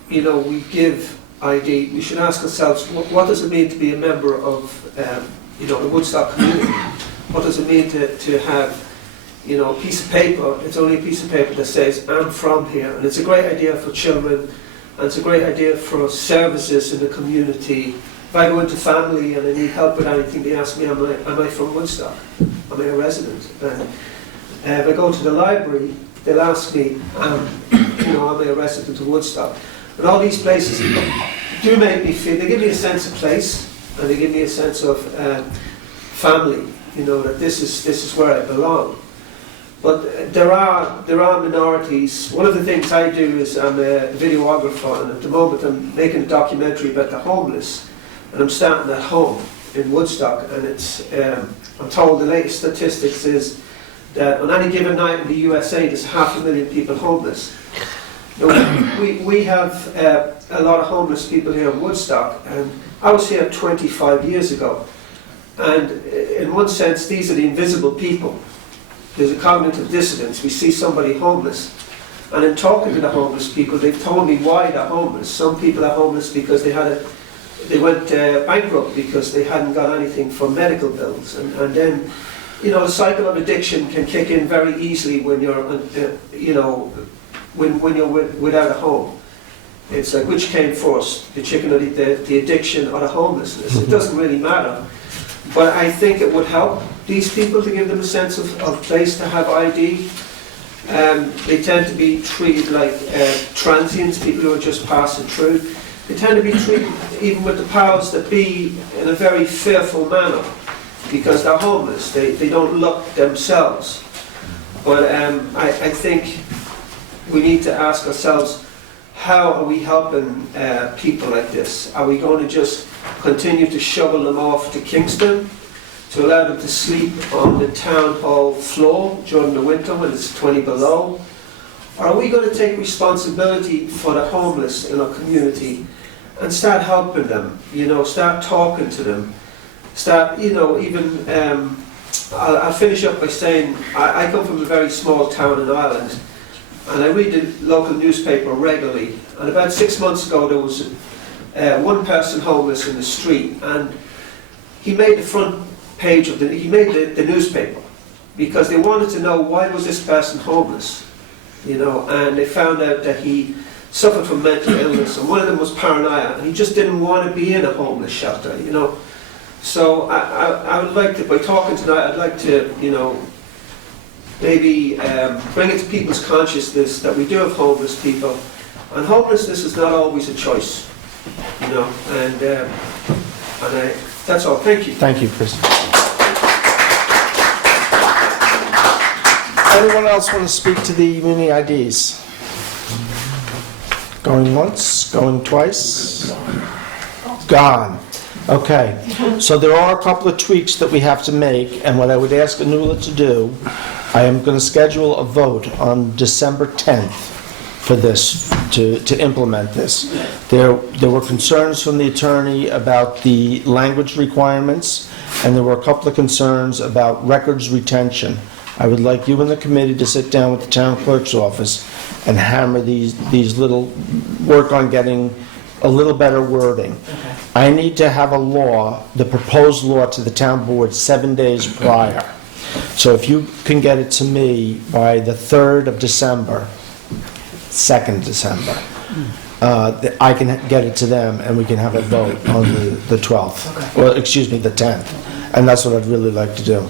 we give ID, we should ask ourselves, what does it mean to be a member of, the Woodstock community? What does it mean to have, a piece of paper? It's only a piece of paper that says, I'm from here. And it's a great idea for children, and it's a great idea for services in the community. If I go into family and I need help with anything, they ask me, am I from Woodstock? Am I a resident? And if I go to the library, they'll ask me, am I a resident of Woodstock? And all these places do make me feel, they give me a sense of place, and they give me a sense of family, that this is where I belong. But there are minorities. One of the things I do is I'm a videographer, and at the moment I'm making a documentary about the homeless, and I'm starting at home in Woodstock, and it's I'm told the latest statistics is that on any given night in the USA there's 500,000 people homeless. We have a lot of homeless people here in Woodstock, and I was here 25 years ago, and in one sense these are the invisible people. There's a cognitive dissonance. We see somebody homeless, and in talking to the homeless people, they've told me why they're homeless. Some people are homeless because they went bankrupt because they hadn't got anything for medical bills, and then the cycle of addiction can kick in very easily when you're when you're without a home. It's like, which came first, the chicken or the addiction or the homelessness? It doesn't really matter. But I think it would help these people to give them a sense of place to have ID. They tend to be treated like transients, people who are just passing through. They tend to be treated, even with the powers that be, in a very fearful manner because they're homeless. They don't look themselves. But I think we need to ask ourselves, how are we helping people like this? Are we going to just continue to shovel them off to Kingston, to allow them to sleep on the town hall floor during the winter when it's 20 below? Or are we going to take responsibility for the homeless in our community and start helping them, start talking to them, start, even, I'll finish up by saying, I come from a very small town in Ireland, and I read the local newspaper regularly, and about 6 months ago there was one person homeless in the street, and he made the front page of the newspaper because they wanted to know, why was this person homeless, and they found out that he suffered from mental illness, and one of them was paranoia, and he just didn't want to be in a homeless shelter, So I would like to, by talking tonight, I'd like to, maybe bring it to people's consciousness that we do have homeless people, and homelessness is not always a choice, and that's all. Thank you. Thank you, Chris. Anyone else want to speak to the muni IDs? Going once, going twice? Gone. Okay, so there are a couple of tweaks that we have to make, and what I would ask Anula to do, I am going to schedule a vote on December 10th for this, to implement this. There were concerns from the attorney about the language requirements, and there were a couple of concerns about records retention. I would like you and the committee to sit down with the town clerk's office and hammer these little, work on getting a little better wording. Okay. I need to have a law, the proposed law, to the town board 7 days prior. So if you can get it to me by the 3rd of December, 2nd December, I can get it to them and we can have a vote on the 12th. Okay. Well, excuse me, the 10th. And that's what I'd really like to do.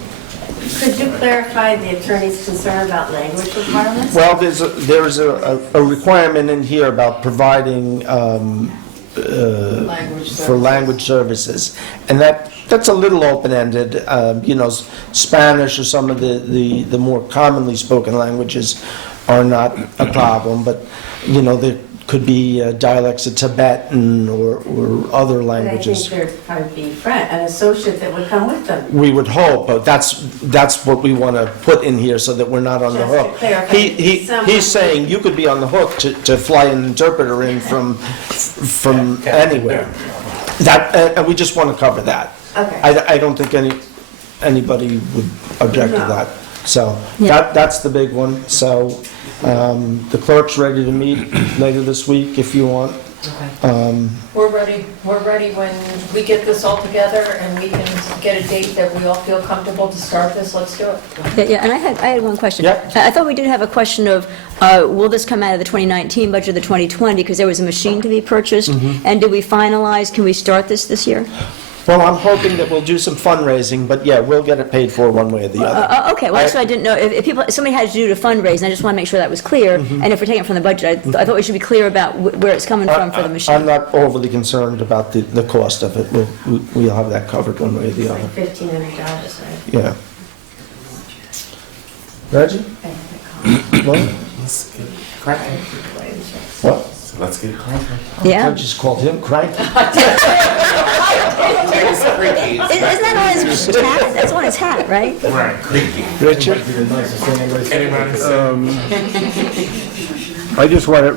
Could you clarify the attorney's concern about language requirements? Well, there's a requirement in here about providing for language services, and that's a little open-ended. Spanish or some of the more commonly spoken languages are not a problem, but there could be dialects of Tibetan or other languages. But I think there'd probably be an associate that would come with them. We would hope, but that's what we want to put in here so that we're not on the hook. He's saying you could be on the hook to fly an interpreter in from anywhere. And we just want to cover that. Okay. I don't think anybody would object to that. So Yeah. that's the big one. So the clerk's ready to meet later this week if you want. We're ready when we get this all together and we can get a date that we all feel comfortable to start this, let's do it. Yeah, and I had one question. Yep. I thought we did have a question of, will this come out of the 2019 budget or the 2020? Because there was a machine to be purchased. And did we finalize, can we start this year? Well, I'm hoping that we'll do some fundraising, but yeah, we'll get it paid for one way or the other. Okay, well, that's what I didn't know. If somebody had to do to fundraise, and I just want to make sure that was clear. And if we're taking it from the budget, I thought we should be clear about where it's coming from for the machine. I'm not overly concerned about the cost of it. We'll have that covered one way or the other. $1,500, right? Yeah. Reggie? What? Let's get cracking. What? Let's get cracking. Yeah. I just called him cranky. Isn't that on his hat? That's on his hat, right? Right, creaky. Richard? I just want it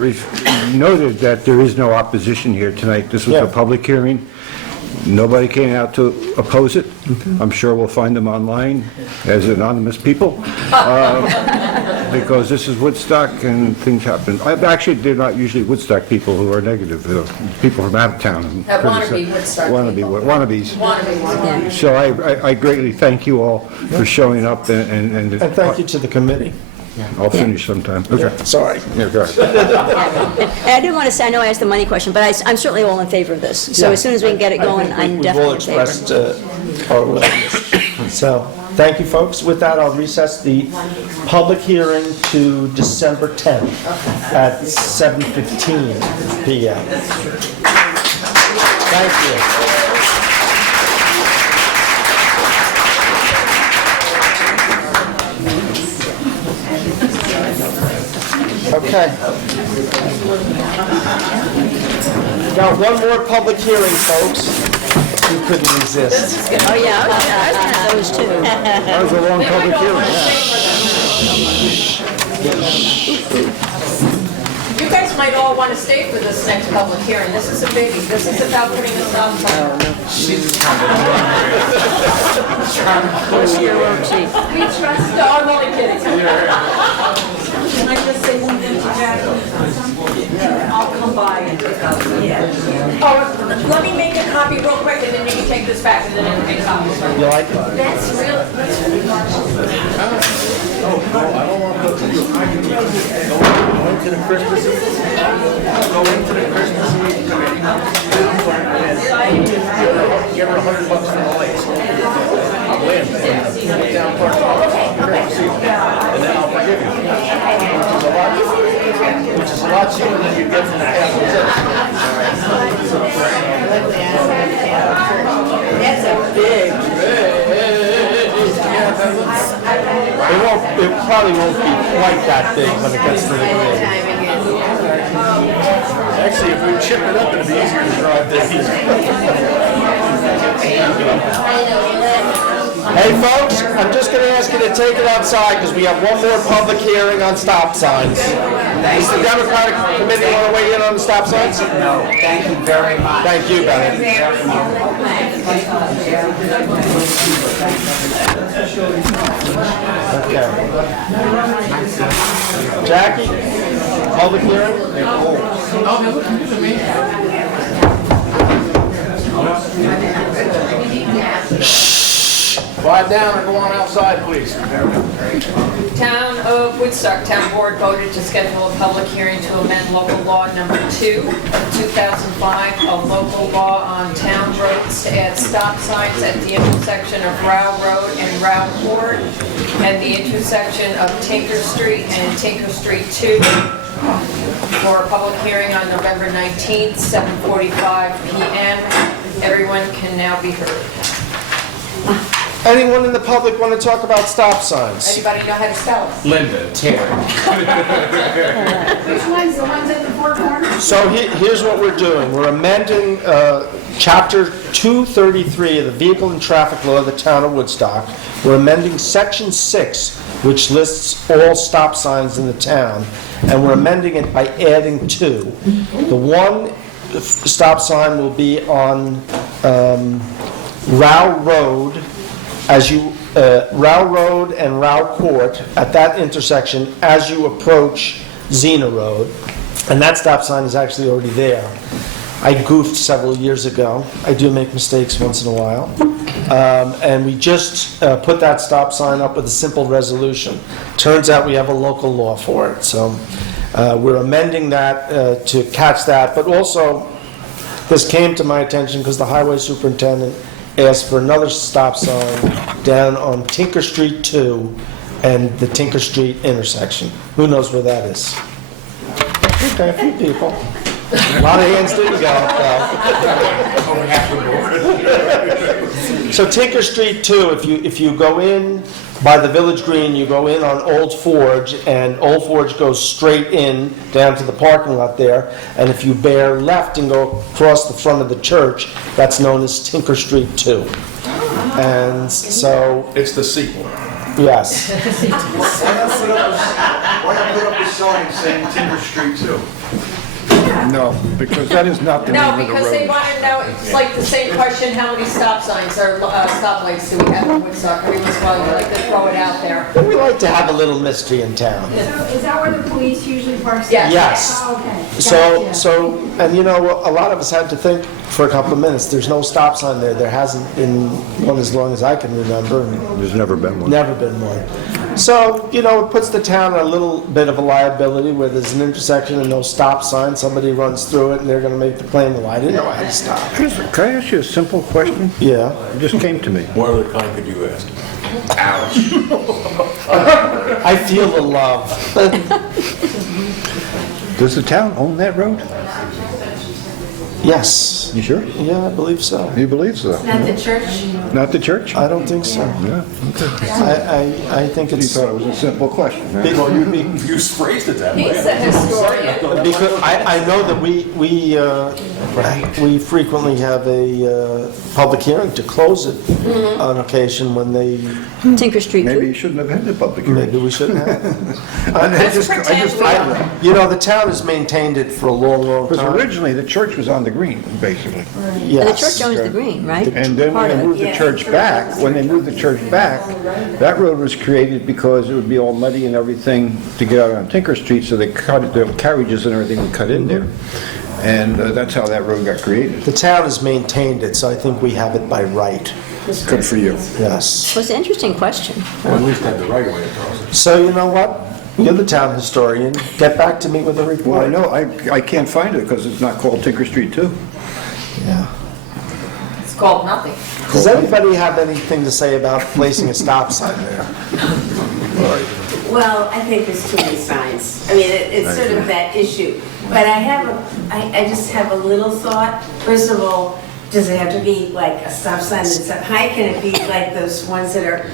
noted that there is no opposition here tonight. This was a public hearing. Nobody came out to oppose it. I'm sure we'll find them online as anonymous people, because this is Woodstock and things happen. Actually, they're not usually Woodstock people who are negative, people from out of town. That wannabe Woodstock people. Wannabes. Wannabes. So I greatly thank you all for showing up and... And thank you to the committee. I'll finish sometime. Okay. Sorry. Yeah, go ahead. And I didn't want to say, I know I asked the money question, but I'm certainly all in favor of this. So Yeah. as soon as we can get it going, I'm definitely in favor. We've all expressed our willingness. So, thank you, folks. With that, I'll recess the public hearing to December 10th at 7:15 PM. Thank you. Okay. Got one more public hearing, folks. You couldn't resist. Oh, yeah, I was one of those too. That was a long public hearing. You guys might all want to stay for this next public hearing. This is a biggie. This is about putting a stop sign. We trust, no, I'm only kidding. Can I just say one thing to Jackie? I'll come by and pick up. Oh, let me make a copy real quick and then you can take this back and then I can make copies. You like it? That's real. I don't want to go to the Christmas Eve. Go into the Christmas Eve committee. Give her $100 for the lights. I'll win. Down park. Christmas Eve. And then I'll forgive you. Which is a lot cheaper than you get from the half of That's a big. It probably won't be quite that big when it gets to the grid. Actually, if we chip it up, it'd be easier to drive this. Hey, folks, I'm just going to ask you to take it outside because we have one more public hearing on stop signs. Does the Democratic Committee want to weigh in on the stop signs? No, thank you very much. Thank you, Benny. Okay. Jackie, public hearing? Quiet down or go on outside, please. Town of Woodstock Town Board voted to schedule a public hearing to amend local law number 2 of 2005, a local law on town roads to add stop signs at the intersection of Row Road and Row Court and the intersection of Tinker Street and Tinker Street 2 for a public hearing on November 19th, 7:45 PM. Everyone can now be heard. Anyone in the public want to talk about stop signs? Anybody know how to spell it? Linda, Terry. Which ones? The ones at the four corners? So here's what we're doing. We're amending Chapter 233 of the Vehicle and Traffic Law of the Town of Woodstock. We're amending Section 6, which lists all stop signs in the town, and we're amending it by adding 2. The one stop sign will be on Row Road as you Rao Road and Rao Court, at that intersection, as you approach Xena Road, and that stop sign is actually already there. I goofed several years ago. I do make mistakes once in a while. And we just put that stop sign up with a simple resolution. Turns out we have a local law for it, so we're amending that to catch that. But also, this came to my attention because the highway superintendent asked for another stop sign down on Tinker Street 2 and the Tinker Street intersection. Who knows where that is? Okay, a few people. A lot of hands didn't go. So Tinker Street 2, if you go in by the Village Green, you go in on Old Forge, and Old Forge goes straight in down to the parking lot there. And if you bear left and go across the front of the church, that's known as Tinker Street 2. And so... It's the sequel. Yes. Why not put up a sign saying Tinker Street 2? No, because that is not the No, name of the because they road. want to know, it's like the same question, how many stop signs or stoplights do we have in Woodstock? Every once in a while, you like to throw it out there. But we like to have a little mystery in town. Is that where the police usually park? Yes. Yes. Oh, okay. So, and you know, a lot of us had to think for a couple of minutes. There's no stop sign there. There hasn't been one as long as I can remember. And There's never been one. never been one. So, you know, it puts the town in a little bit of a liability where there's an intersection and no stop sign. Somebody runs through it and they're going to make the claim, well, I didn't know I had to stop. Can I ask you a simple question? Yeah. It just came to me. What other kind could you ask? I feel the love. Does the town own that road? Yes. You sure? Yeah, I believe so. You believe so? Not the church? Not the church? I don't think so. Yeah, okay. I think You it's... thought it was a simple question. huh? Well, You phrased it that way. He's a historian. Because I know that we frequently have a public hearing to close it on occasion when they, Tinker Street Maybe 2. you shouldn't have had the public hearing. maybe we shouldn't have. Let's pretend we are. You know, the town has maintained it for a long, long Because time. originally, the church was on the green, basically. And the Yes. church owns the green, right? And then when Part they of it. moved the church back, that road was created because it would be all muddy and everything to get out on Tinker Street, so they cut it, the carriages and everything would cut in there. And that's how that road got created. The town has maintained it, so I think we have it by right. Good for you. Yes. Well, it's an interesting question. Or at least had the right way across it. So you know what? You're the town historian. Get back to me with a report. Well, I know, I can't find it because it's not called Tinker Street 2. Yeah. It's called nothing. Does anybody have anything to say about placing a stop sign there? Well, I think there's too many signs. I mean, it's sort of that issue. But I just have a little thought. First of all, does it have to be like a stop sign that's up high? Can it be like those ones that are,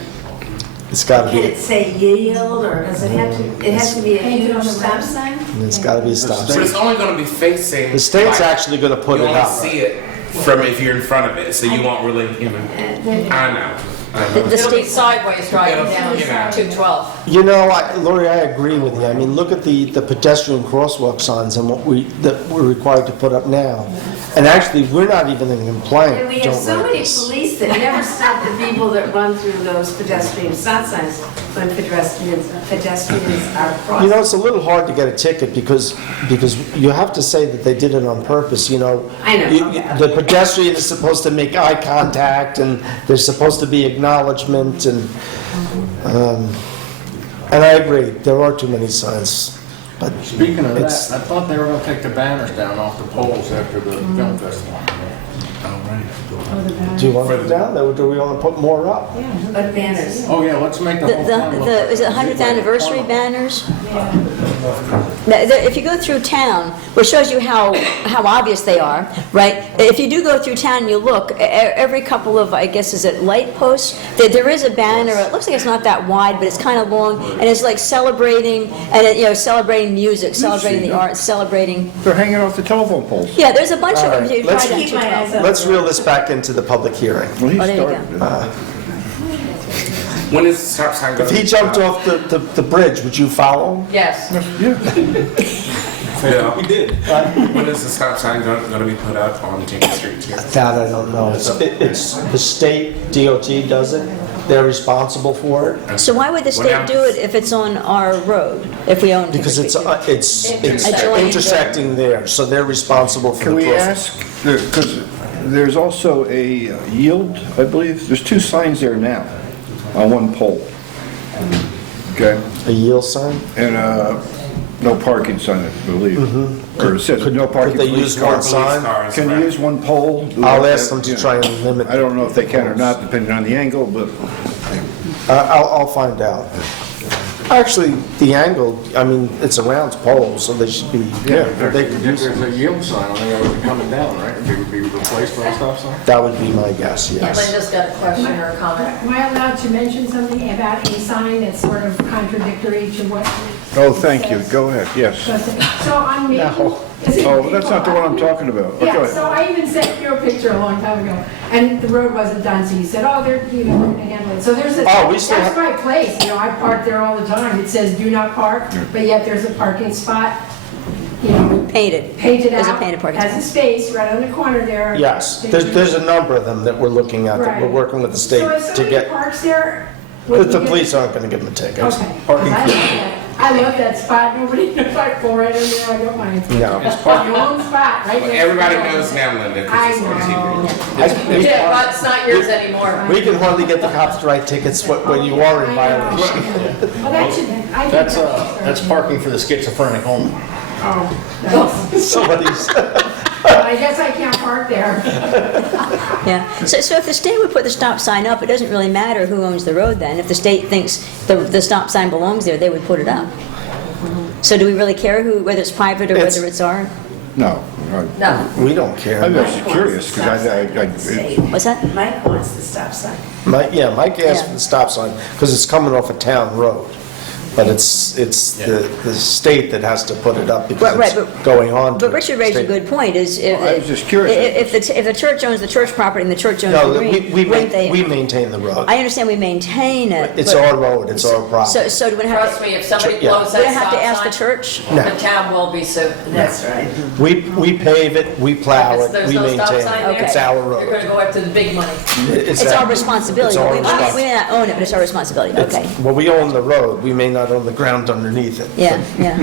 It's got to can be. it say yield, or does it have to, it has to be a huge stop sign? It's got to be a stop But sign. it's only going to be facing. The state's like, actually going to put you it only up. see it from if you're in front of it, so you won't really, I know. The It'll be state, sideways driving down Yeah. 212. You know, Lori, I agree with you. I mean, look at the pedestrian crosswalk signs and that we're required to put up now. And actually, we're not even in compliance. And we have so many police that never stop the people that run through those pedestrian stop signs when pedestrians are crossing. You know, it's a little hard to get a ticket because you have to say that they did it on purpose, you know. I know. The pedestrian is supposed to make eye contact and there's supposed to be acknowledgement and I agree, there are too many signs. But Speaking of that, it's- I thought they were gonna take the banners down off the poles after the film festival. Do you want it down or do we want to put more up? But banners. Oh, yeah, let's make the whole town look is it 100th anniversary banners? If you go through town, which shows you how obvious they are, right? If you do go through town and you look, every couple of, I guess, is it light posts? There is a banner, it looks like it's not that wide, but it's kind of long, and it's like celebrating, celebrating music, celebrating the arts, celebrating... They're hanging off the telephone poles. Yeah, there's a bunch All of them. right, You let's try keep my eyes to up. Let's reel this back into the public hearing. Well, he Oh, there you started go. it. When is the stop sign going If he jumped off the bridge, would you follow him? Yes. Yeah. We did. When is the stop sign going to be put up on Tinker Street too? That I don't know. It's the state DOT does it. they're responsible for it. So why would the state do it if it's on our road, if we own Tinker Because Street? it's Adjoining. intersecting there, so they're responsible for Can the we crossing. ask, because there's also a yield, I believe, there's 2 signs there now on one pole. Okay? A yield sign? And no parking sign, I believe. Or it says no parking. Could they police use one cars. sign? Can you use one pole? I'll ask them to try and limit. I don't know if they can or not, depending on the angle, but I'll find out. Actually, the angle, I mean, it's a round pole, so they should be, they could use it. There's a yield sign, I think that would be coming down, right? It would be replaced by a stop sign? That would be my guess, yes. Linda's got a question or a comment. Am I allowed to mention something about a sign that's sort of contradictory to what? oh, thank you, go ahead, yes. So on Maple. No. Oh, that's not the one I'm talking about. Oh, go Yeah, ahead. so I even sent you a picture a long time ago, and the road wasn't done, so you said, oh, they're gonna handle it. So there's a, Oh, we still that's have- my place, I park there all the time. It says do not park, but yet there's a parking spot, Painted. painted There's a out, painted parking has a spot. space right on the corner there. Yes, there's a number of them that we're looking at, that we're Right. working with the state So if to somebody get, parks there. but the police aren't gonna give them a ticket. Okay. 'Cause I love that spot, nobody knows I pull right in there, I don't mind. No. Your own spot, right Well, next everybody door. knows now, Linda, because I it's on TV. know. Yeah, but it's not yours anymore. We can hardly get the cops to write tickets when you are in violation. Well, that should, I think That's parking for the schizophrenic only. Oh, nice. Somebody's, I guess I can't park there. Yeah, so if the state would put the stop sign up, it doesn't really matter who owns the road then. If the state thinks the stop sign belongs there, they would put it up. So do we really care whether it's private or It's- whether it's our? No. No. we don't care. I'm just curious, because What's that? Mike wants the stop sign. Mike asked for the stop sign, because it's coming off a town road. But it's the state that has to put it up because Right, it's but- going on. But Richard raised a good point, is I was just curious. if the church owns the church property and the church owns No, the green, wouldn't they? we maintain the road. I understand we maintain it. It's but- our road, it's our property. So do we have Trust to? me, if somebody Yeah. blows We that don't have to ask the stop church? sign, No. the town will be sued. That's right. We pave it, we plow it, There's we no stop maintain sign it. there. It's our You're road. gonna go after the big money. It's our responsibility. It's our We responsibility. may not own it, but it's our responsibility, okay. Well, we own the road, we may not own the ground underneath it. Yeah, yeah.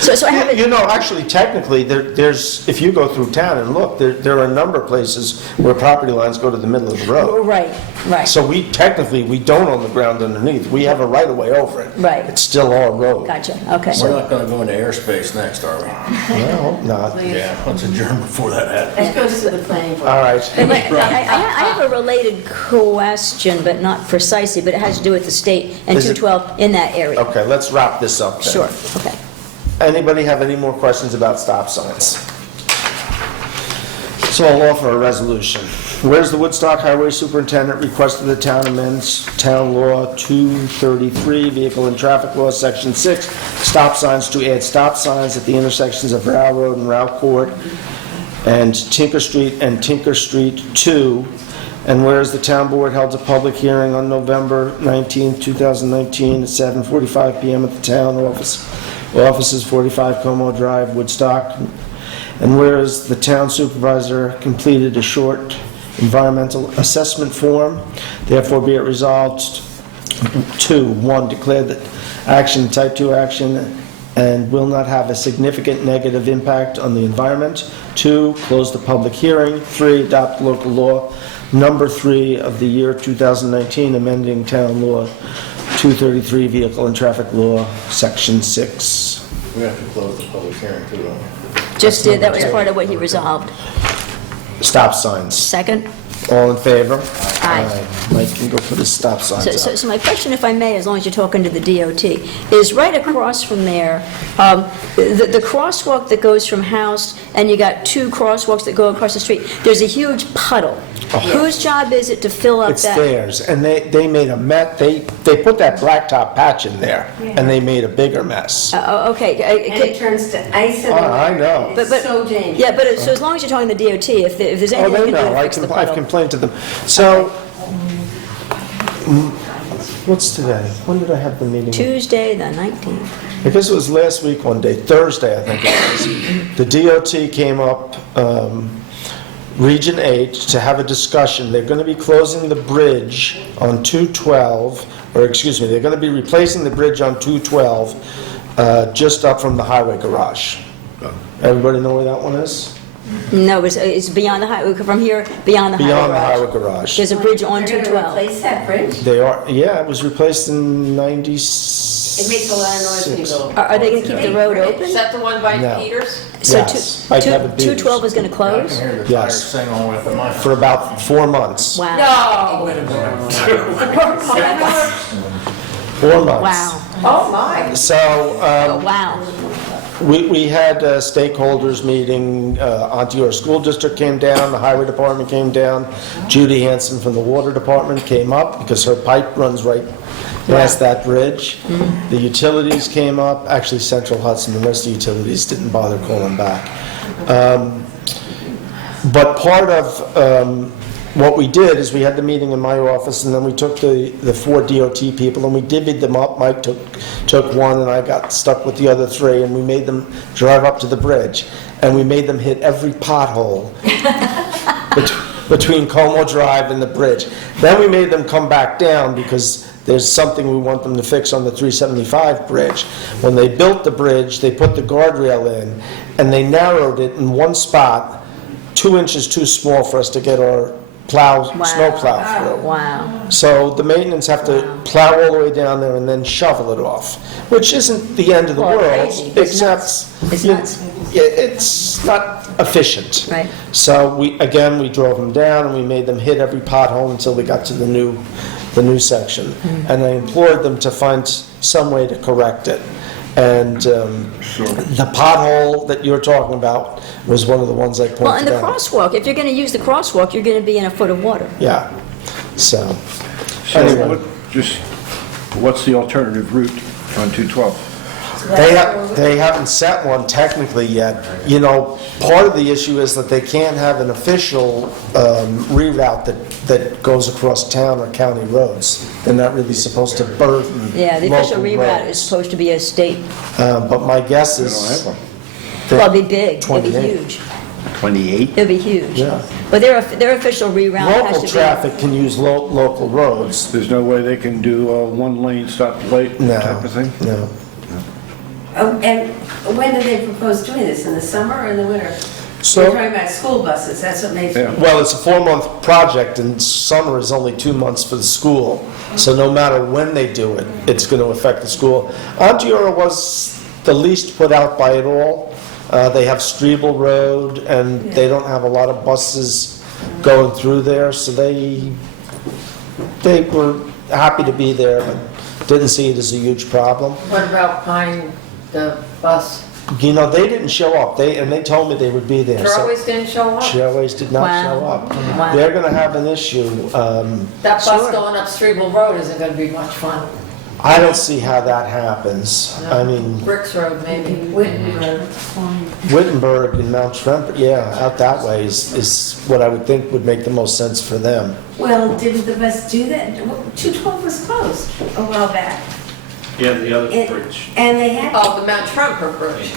So I have it. You know, actually, technically, there's, if you go through town and look, there are a number of places where property lines go to the middle of the road. Right, right. So we don't own the ground underneath. We have a right of way over it. Right. It's still our road. Gotcha, okay. We're not gonna go into airspace next, are we? I hope not. Yeah, let's adjourn before that happens. It goes to the planning board. All right. I have a related question, but not precisely, but it has to do with the state and Is it- 212 in that area. Okay, let's wrap this up then. Sure, okay. Anybody have any more questions about stop signs? So I'll offer a resolution. Whereas the Woodstock Highway Superintendent requested the town amends Town Law 233, Vehicle and Traffic Law, Section 6, stop signs to add stop signs at the intersections of Route Road and Route Court and Tinker Street 2. And whereas the town board held a public hearing on November 19, 2019 at 7:45 PM at the town offices 45 Como Drive, Woodstock. And whereas the town supervisor completed a short environmental assessment form, therefore be it resolved to, 1, declare that action, type 2 action, and will not have a significant negative impact on the environment. 2, close the public hearing. 3, adopt local law number 3 of the year 2019, amending town law 233, Vehicle and Traffic Law, Section 6. We have to close the public hearing too, don't we? Just did, that was part of what he resolved. Stop signs. Second? All in favor? Aye. Mike can go put his stop signs up. So my question, if I may, as long as you're talking to the DOT, is right across from there, the crosswalk that goes from House, and you got 2 crosswalks that go across the street, there's a huge puddle. Whose job is it to fill up It's that? theirs, and they made a mess, they put that blacktop patch in there, and they made a bigger mess. Okay. And it turns to ice and. I know. But- It's so dangerous. Yeah, but so as long as you're talking to the DOT, if there's Oh, anything they you can do know, to fix the I've puddle. complained to them. So, what's today? When did I have the meeting? Tuesday, the 19th. I guess it was last week one day, Thursday, I think it was. The DOT came up Region 8 to have a discussion. They're going to be closing the bridge on 212, or excuse me, they're going to be replacing the bridge on 212 just up from the highway garage. Everybody know where that one is? No, it's beyond the highway, from here, beyond the highway garage. Beyond the highway garage. There's a bridge on They're 212. gonna replace that bridge? They are, yeah, it was replaced in 96. It makes a lot of noise when you go. Are they going to keep the road open? Is that the one by No. Peters? So Yes, by Kevin Peters. 212 is going to I close? can hear the tires Yes. sing all the way up in my house. For about 4 months. Wow. No. 4 months. Wow. Oh, my. So, Wow. we had a stakeholders meeting, Ontior School District came down, the Highway Department came down, Judy Hanson from the Water Department came up, because her pipe runs right past that bridge. The utilities came up, actually Central Hudson, the rest of the utilities didn't bother calling back. But part of what we did is we had the meeting in my office, and then we took the 4 DOT people and we divvied them up. Mike took one, and I got stuck with the other 3, and we made them drive up to the bridge, and we made them hit every pothole between Como Drive and the bridge. Then we made them come back down because there's something we want them to fix on the 375 bridge. When they built the bridge, they put the guardrail in, and they narrowed it in one spot, 2 inches too small for us to get our snow plow through. Wow. So the maintenance have to plow all the way down there and then shovel it off, which isn't the end of the Well, world, crazy. It's except nuts. It's nuts. it's not efficient. Right. So we drove them down and we made them hit every pothole until we got to the new section. And I implored them to find some way to correct it. And the pothole that you're talking about was one of the ones I pointed out. Well, and the crosswalk, if you're going to use the crosswalk, you're going to be in a foot of water. Yeah, so, So anyway. what's the alternative route on 212? They haven't set one technically yet. You know, part of the issue is that they can't have an official reroute that goes across town or county roads. They're not really supposed to burden Yeah, the official local reroute roads. is supposed to be a state. But my guess is... Well, it'd be big, it'd be 28. huge. 28? It'd be huge. Yeah. But their official reroute has Local to be... traffic can use local roads. There's no way they can do a one-lane stoplight No, type of thing? no. Oh, and when do they propose doing this, in the summer or in the winter? So- We're talking about school buses, that's what makes me... Well, it's a 4-month project, and summer is only 2 months for the school. So no matter when they do it, it's going to affect the school. Ontiora was the least put out by it all. They have Strebel Road, and they don't have a lot of buses going through there, so they were happy to be there, but didn't see it as a huge problem. What about Pine, the bus? You know, they didn't show up. They told me they would be there. so- Trailways didn't show up? Trailways did not Wow. show up. Wow. They're going to have an issue. That bus going up Strebel Road isn't gonna be much fun. I don't see how that happens. I mean, Bricks Road, maybe. Wittenberg and Mount Tremper, yeah, out that way is what I would think would make the most sense for them. Well, didn't the bus do that? 212 was closed a while back. Yeah, the other It- bridge. And they had, Oh, the Mount Tremper Bridge.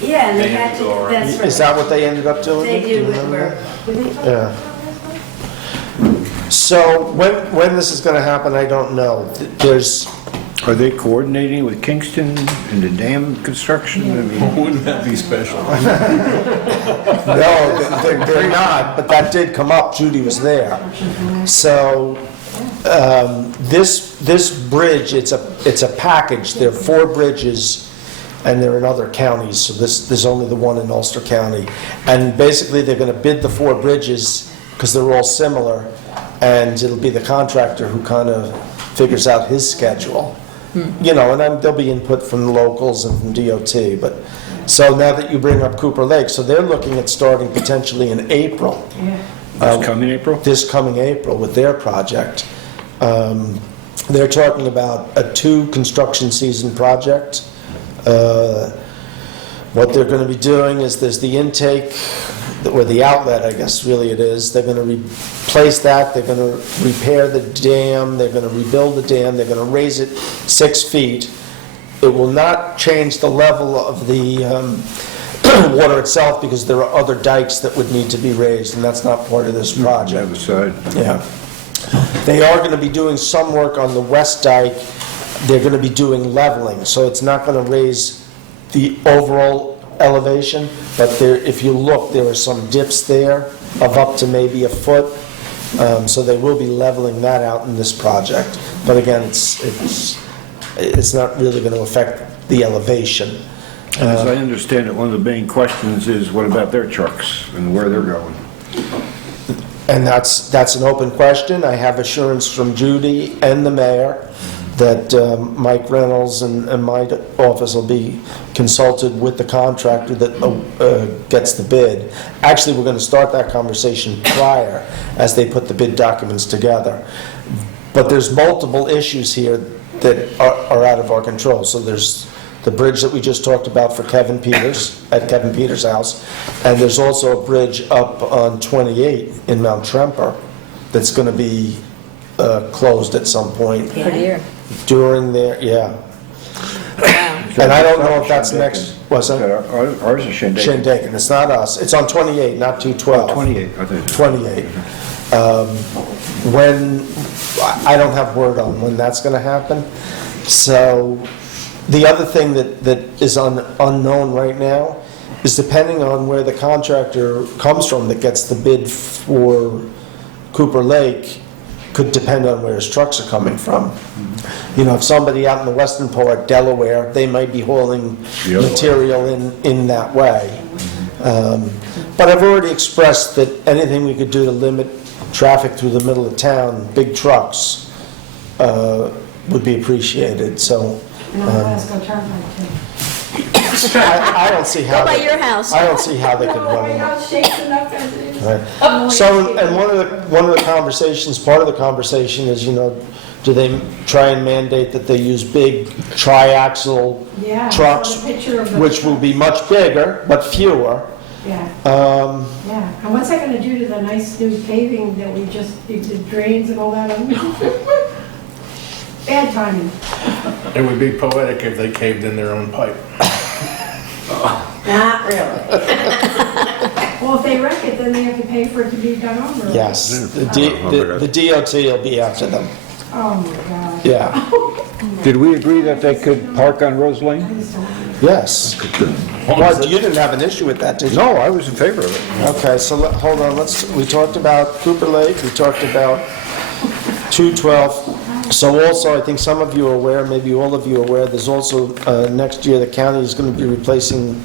yeah, and they They had had to, to go around. that's right. Is that what they ended up doing? They Do you did remember Wittenberg. that? Yeah. So when this is going to happen, I don't know. There's, Are they coordinating with Kingston and the dam construction? I mean, Wouldn't that be special? no, they're not, but that did come up. Judy was there. So this bridge, it's a package. There are 4 bridges, and they're in other counties. So there's only the one in Ulster County, and basically they're going to bid the 4 bridges because they're all similar, and it'll be the contractor who kind of figures out his schedule. You know, and then there'll be input from the locals and from DOT. But so now that you bring up Cooper Lake, so they're looking at starting potentially in April. this coming April? This coming April with their project. They're talking about a 2 construction season project. What they're going to be doing is there's the intake, or the outlet, I guess really it is. They're going to replace that, they're going to repair the dam, they're going to rebuild the dam, they're going to raise it 6 feet. It will not change the level of the water itself, because there are other dikes that would need to be raised, and that's not part of this project. Other side. Yeah. They are going to be doing some work on the west dike. They're going to be doing leveling, so it's not going to raise the overall elevation, but there, if you look, there are some dips there of up to maybe a foot. So they will be leveling that out in this project. But again, it's not really going to affect the elevation. As I understand it, one of the main questions is, what about their trucks and where they're going? And that's an open question. I have assurance from Judy and the mayor that Mike Reynolds and my office will be consulted with the contractor that gets the bid. Actually, we're going to start that conversation prior, as they put the bid documents together. But there's multiple issues here that are out of our control. So there's the bridge that we just talked about for Kevin Peters, at Kevin Peters' house, and there's also a bridge up on 28 in Mount Tremper that's going to be closed at some point. Yeah. During their, yeah. And I don't know if that's next, what's that? Ours is Shandaken. Shandaken, it's not us. It's on 28, not 212. 28, I think. 28. When, I don't have word on when that's going to happen. So the other thing that is unknown right now is, depending on where the contractor comes from that gets the bid for Cooper Lake, could depend on where his trucks are coming from. You know, if somebody out in the western part, Delaware, they might be hauling material in that way. But I've already expressed that anything we could do to limit traffic through the middle of town, big trucks, would be appreciated, so. And on Glasgow Turnpike too. I don't see how. Go by your house. I don't see how they could No, run my them. house shakes enough as it is. Right. So, and one of the conversations, part of the conversation is, you know, do they try and mandate that they use big triaxle Yeah, I trucks, saw the picture of the which will be much bigger, but fewer? Yeah, Um, yeah. And what's that gonna do to the nice new paving that we just, the drains and all that? Bad timing. It would be poetic if they caved in their own pipe. Not really. Well, if they wreck it, then they have to pay for it to be done over. Yes, the DOT will be after them, Oh, my God. yeah. Did we agree that they could park on Rose Lane? Yes. Well, you didn't have an issue with that, did you? No, I was in favor of it. Okay, so hold on, we talked about Cooper Lake, we talked about 212. So also, I think some of you are aware, maybe all of you are aware, there's also, next year, the county is going to be replacing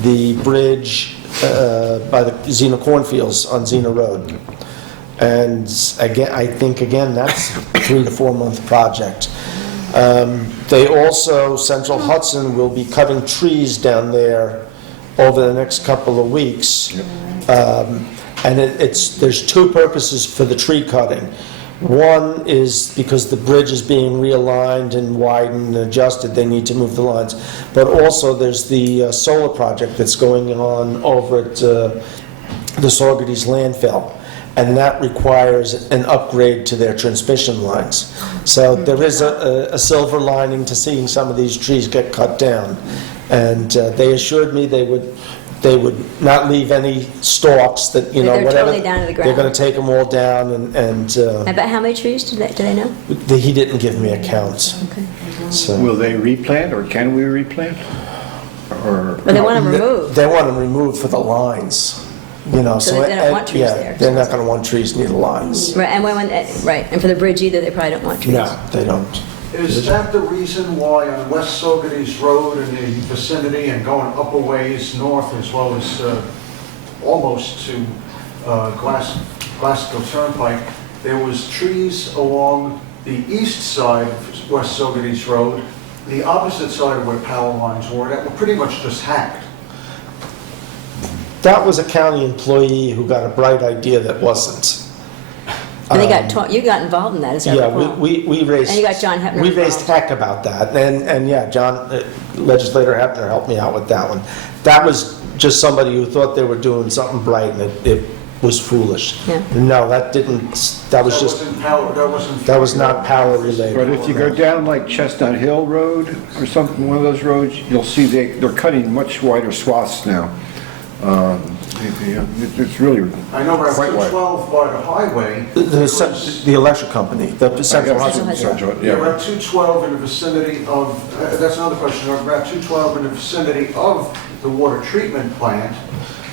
the bridge by the Xena Cornfields on Xena Road. And again, I think, again, that's a 3 to 4 month project. They also, Central Hudson will be cutting trees down there over the next couple of weeks. And there's two purposes for the tree cutting. One is because the bridge is being realigned and widened and adjusted, they need to move the lines. But also there's the solar project that's going on over at the Saugerties landfill. And that requires an upgrade to their transmission lines. So there is a silver lining to seeing some of these trees get cut down. And they assured me they would not leave any stalks that, you know, They're whatever. totally down to the ground. They're going to take them all down and About how many trees do they know? he didn't give me a count. Okay. So. Will they replant, or can we replant? Or But they want them removed. They want them removed for the lines. You know, So they don't want trees yeah, there. they're not going to want trees near the lines. Right, and right, and for the bridge either, they probably don't want trees. No, they don't. Is that the reason why on West Saugerties Road in the vicinity and going up a ways north as well as almost to Glasgow Turnpike, there was trees along the east side of West Saugerties Road, the opposite side of where power lines were, that were pretty much just hacked? That was a county employee who got a bright idea that wasn't. And they got you got involved in that, is that Yeah, recall? we raised. And you got John Hepner We raised involved. heck about that, and yeah, Legislator Hepner helped me out with that one. That was just somebody who thought they were doing something bright, and it was foolish. Yeah. No, that didn't, that was just, wasn't power, that wasn't. that was not power related. But if you go down like Chestnut Hill Road or something, one of those roads, you'll see they're cutting much wider swaths now. It's really I know Route quite wide. 212 by the highway. The electric company, the Central Hudson. Yeah, Route 212 in the vicinity of, that's another question, Route 212 in the vicinity of the water treatment plant,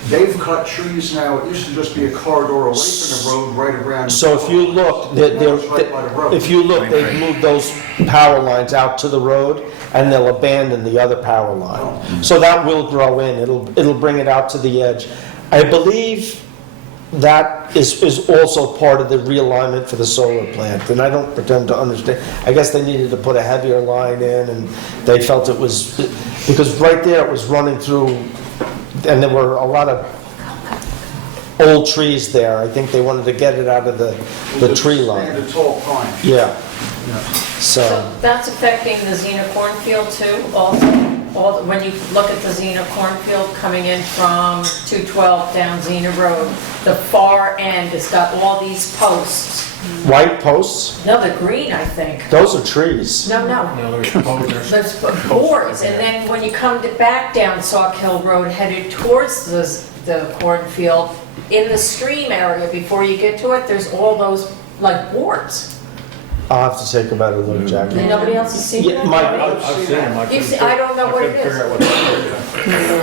they've cut trees now, it used to just be a corridor away from the road right around. So if you look, Now it's right by the road. if you look, they've moved those power lines out to the road, and they'll abandon the other power line. So that will grow in, it'll bring it out to the edge. I believe that is also part of the realignment for the solar plant, and I don't pretend to understand. I guess they needed to put a heavier line in, and they felt it was, because right there it was running through, and there were a lot of old trees there. I think they wanted to get it out of the tree line. And a tall pine. Yeah. So, So that's affecting the Xena cornfield too, also? When you look at the Xena cornfield coming in from 212 down Xena Road, the far end has got all these posts. white posts, No, they're green, I think. those are trees. No, there's boards, and then when you come back down Sauk Hill Road, headed towards the cornfield, in the stream area, before you get to it, there's all those, like, boards. I'll have to take a better look, Jackie. And nobody else has seen Yeah, that? Mike, I've seen them. I don't know what it is.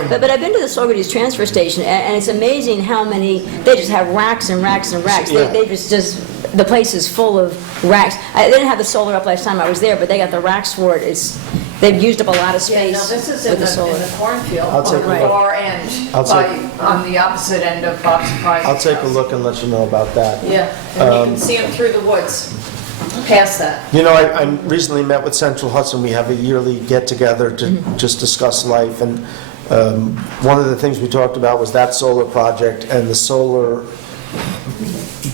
But I've been to the Saugerties transfer station, and it's amazing how many, they just have racks and racks and racks. Yeah. They just, the place is full of racks. They didn't have the solar up last time I was there, but they got the racks for it. They've used up a lot of Yeah, no, space this is with in the solar. the cornfield, I'll on take the a look. far end, on the opposite end of Bob's Surprise. I'll take a look and let you know about that. Yeah, and you can see them through the woods, past that. You know, I recently met with Central Hudson. We have a yearly get-together to just discuss life, and one of the things we talked about was that solar project and the solar,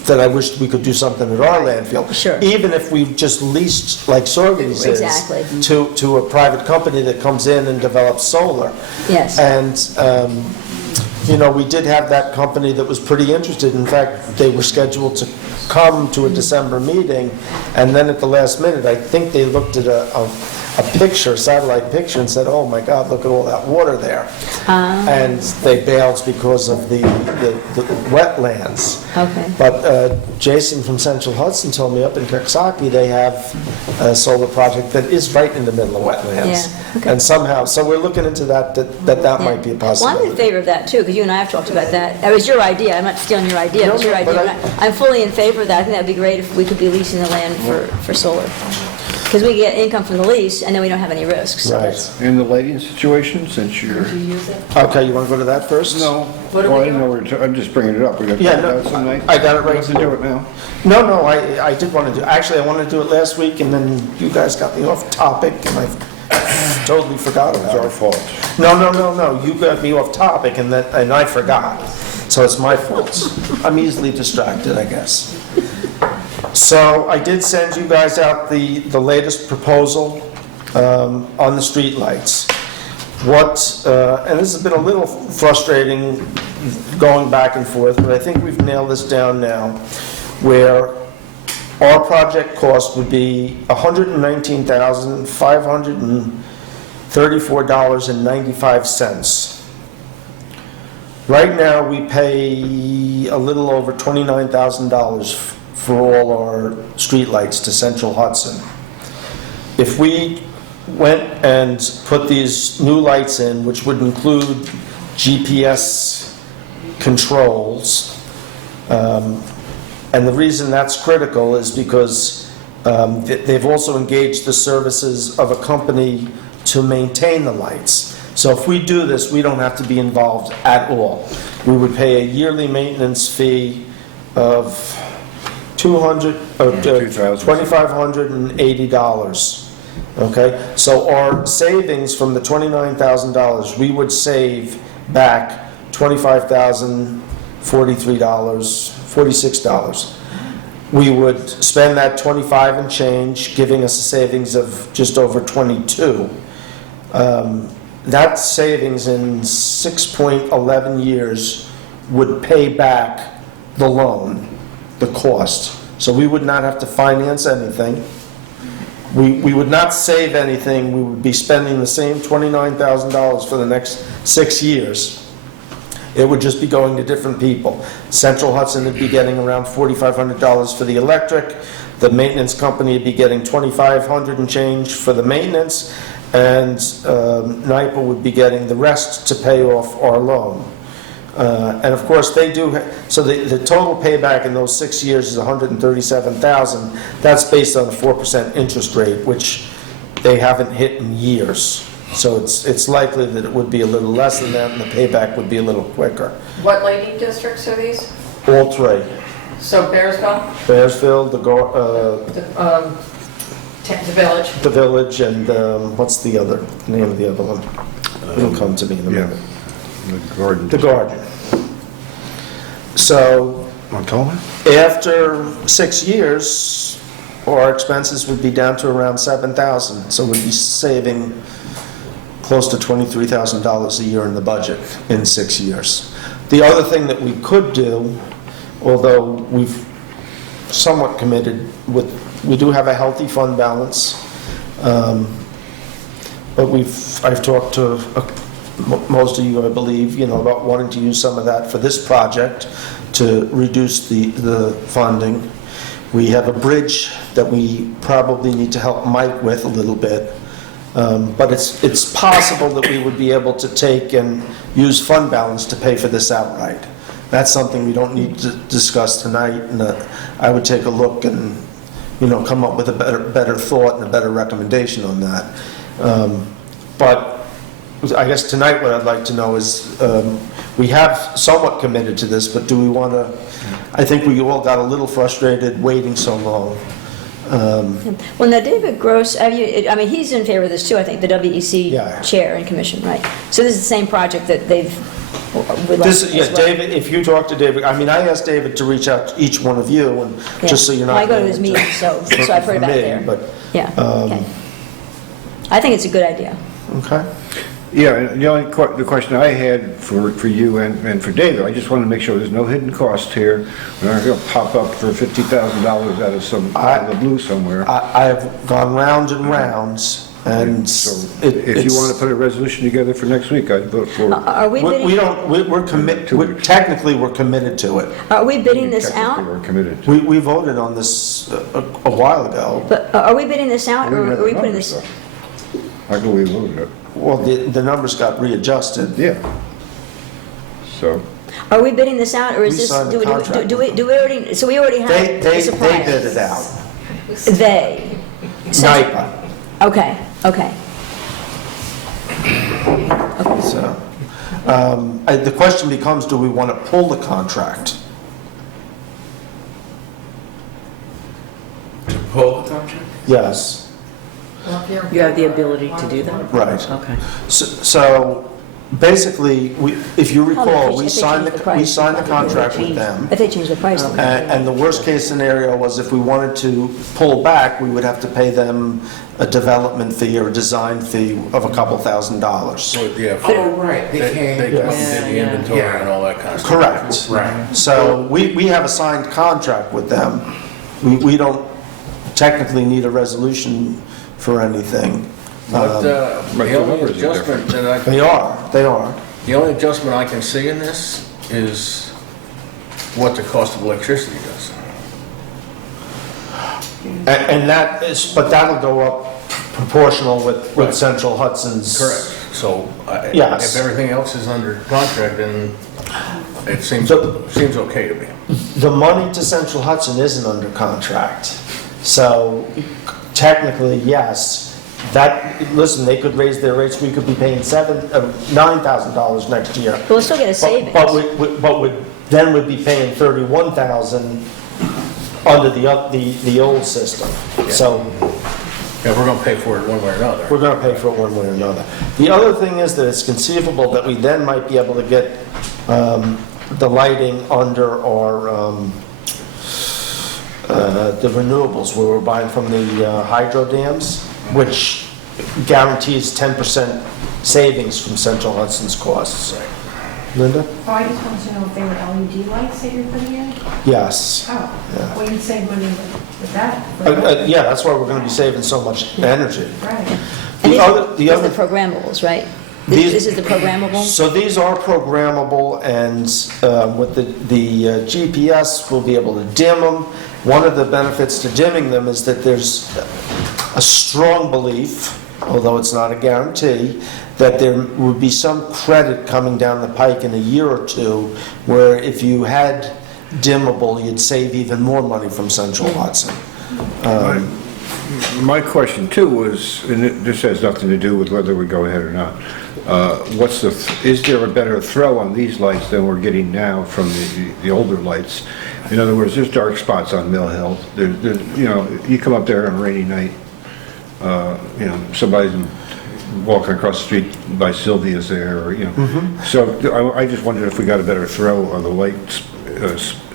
that I wished we could do something at our landfill. Sure. Even if we just leased, like Sorgan's is, Exactly. to a private company that comes in and develops solar. Yes. And, you know, we did have that company that was pretty interested. In fact, they were scheduled to come to a December meeting, and then at the last minute, I think they looked at a picture, satellite picture, and said, oh my God, look at all that water there. And they bailed because of the wetlands. Okay. But Jason from Central Hudson told me up in Coxsackie, they have a solar project that is right in the middle of wetlands. Yeah, okay. And somehow, so we're looking into that might be a Well, I'm possibility. in favor of that too, because you and I have talked about that. That was your idea, I'm not stealing your idea, it was No, your no, but idea. I'm fully in favor of that, I think that'd be great if we could be leasing the land for solar. Because we get income from the lease, and then we don't have any risks. So that's- in the lighting situation, since you're... Okay, you want to go to that first? No. What are Well, we I didn't know I'm just bringing it up. We got to Yeah, talk no, about it some night. I got it right. We have to do it now. No, I did want to do, actually, I wanted to do it last week, and then you guys got me off topic, and I totally forgot about it. It's our fault. No, you got me off topic, and I forgot. So it's my fault. I'm easily distracted, I guess. So I did send you guys out the latest proposal on the streetlights. And this has been a little frustrating going back and forth, but I think we've nailed this down now, where our project cost would be $119,534.95. Right now, we pay a little over $29,000 for all our streetlights to Central Hudson. If we went and put these new lights in, which would include GPS controls, and the reason that's critical is because they've also engaged the services of a company to maintain the lights. So if we do this, we don't have to be involved at all. We would pay a yearly maintenance fee of $2,580. Okay, so our savings from the $29,000, we would save back $46. We would spend that 25 and change, giving us a savings of just over 22. That savings in 6.11 years would pay back the loan, the cost. So we would not have to finance anything. We would not save anything. We would be spending the same $29,000 for the next 6 years. It would just be going to different people. Central Hudson would be getting around $4,500 for the electric. The maintenance company would be getting $2,500 and change for the maintenance, and NIPA would be getting the rest to pay off our loan. And of course, they do, so the total payback in those 6 years is $137,000. That's based on a 4% interest rate, which they haven't hit in years. So it's likely that it would be a little less than that, and the payback would be a little quicker. What lighting districts are these? All three. So Bearsville? Bearsville, the Village? The Village, and what's the other name of the other one? It'll come to me in a minute. The Garden. The Garden. So, after 6 years, our expenses would be down to around $7,000. So we'd be saving close to $23,000 a year in the budget in 6 years. The other thing that we could do, although we've somewhat committed with, we do have a healthy fund balance, but I've talked to most of you, I believe, about wanting to use some of that for this project to reduce the funding. We have a bridge that we probably need to help Mike with a little bit. But it's possible that we would be able to take and use fund balance to pay for this outright. That's something we don't need to discuss tonight, and I would take a look and, come up with a better thought and a better recommendation on that. But I guess tonight what I'd like to know is, we have somewhat committed to this, but do we want to, I think we all got a little frustrated waiting so long. Well, now David Gross, he's in favor of this too, I think, the WEC chair and commission, right? So this is the same project that they've, would like as well. David, if you talk to David, I asked David to reach out to each one of you, and just so you're not. Well, I go to his meetings, so I've heard about it there. But, yeah, okay. I think it's a good idea. Okay. Yeah, and the question I had for you and for David, I just want to make sure there's no hidden cost here. We're not going to pop up for $50,000 out of out of the blue somewhere. I have gone rounds and rounds, and so if you want to put a resolution together for next week, I'd vote for it. Are we bidding? We're committed. Technically, we're committed to it. Are we bidding this out? We're committed. We voted on this a while ago. But are we bidding this out, or are we putting this? I believe we voted it. Well, the numbers got readjusted. Yeah. So. Are we bidding this out, or is We this, signed the do contract we already, so we already have They the suppliers? bid it out. They? NIPA. Okay. So, the question becomes, do we want to pull the contract? To pull the contract? Yes. You have the ability to do that? Right. Okay. So basically, if you recall, if we they signed change the price, the they contract change- with them. If they change the price. then- And the worst case scenario was if we wanted to pull back, we would have to pay them a development fee or a design fee of a couple $1,000s. Yeah. Oh, right, they came. They come and did the inventory Yeah. and all that kind of stuff. Correct. Right. So we have a signed contract with them. We don't technically need a resolution for anything. But the only adjustment that I... They are. The only adjustment I can see in this is what the cost of electricity does. And that is, but that'll go up proportional with Central Hudson's. Correct. So Yes. if everything else is under contract, then it seems okay to me. The money to Central Hudson isn't under contract. So technically, yes, listen, they could raise their rates, we could be paying $9,000 next year. We'll still get a savings. But then we'd be paying $31,000 under the old system. So. Yeah, we're gonna pay for it one way or another. We're gonna pay for it one way or another. The other thing is that it's conceivable that we then might be able to get the lighting under our, the renewables, where we're buying from the hydro dams, which guarantees 10% savings from Central Hudson's costs. Linda? Oh, I just wanted to know if they were LED lights that you're putting in? Yes. Oh, Yeah. well, you'd save money with that. Yeah, that's why we're gonna be saving so much energy. Right. The other These are the programmables, right? This is the programmable? So these are programmable, and with the GPS, we'll be able to dim them. One of the benefits to dimming them is that there's a strong belief, although it's not a guarantee, that there would be some credit coming down the pike in a year or two, where if you had dimmable, you'd save even more money from Central Hudson. My question too was, and this has nothing to do with whether we go ahead or not, is there a better throw on these lights than we're getting now from the older lights? In other words, there's dark spots on Mill Hill. You come up there on a rainy night, somebody's walking across the street by Sylvia's there, or. So I just wondered if we got a better throw on the light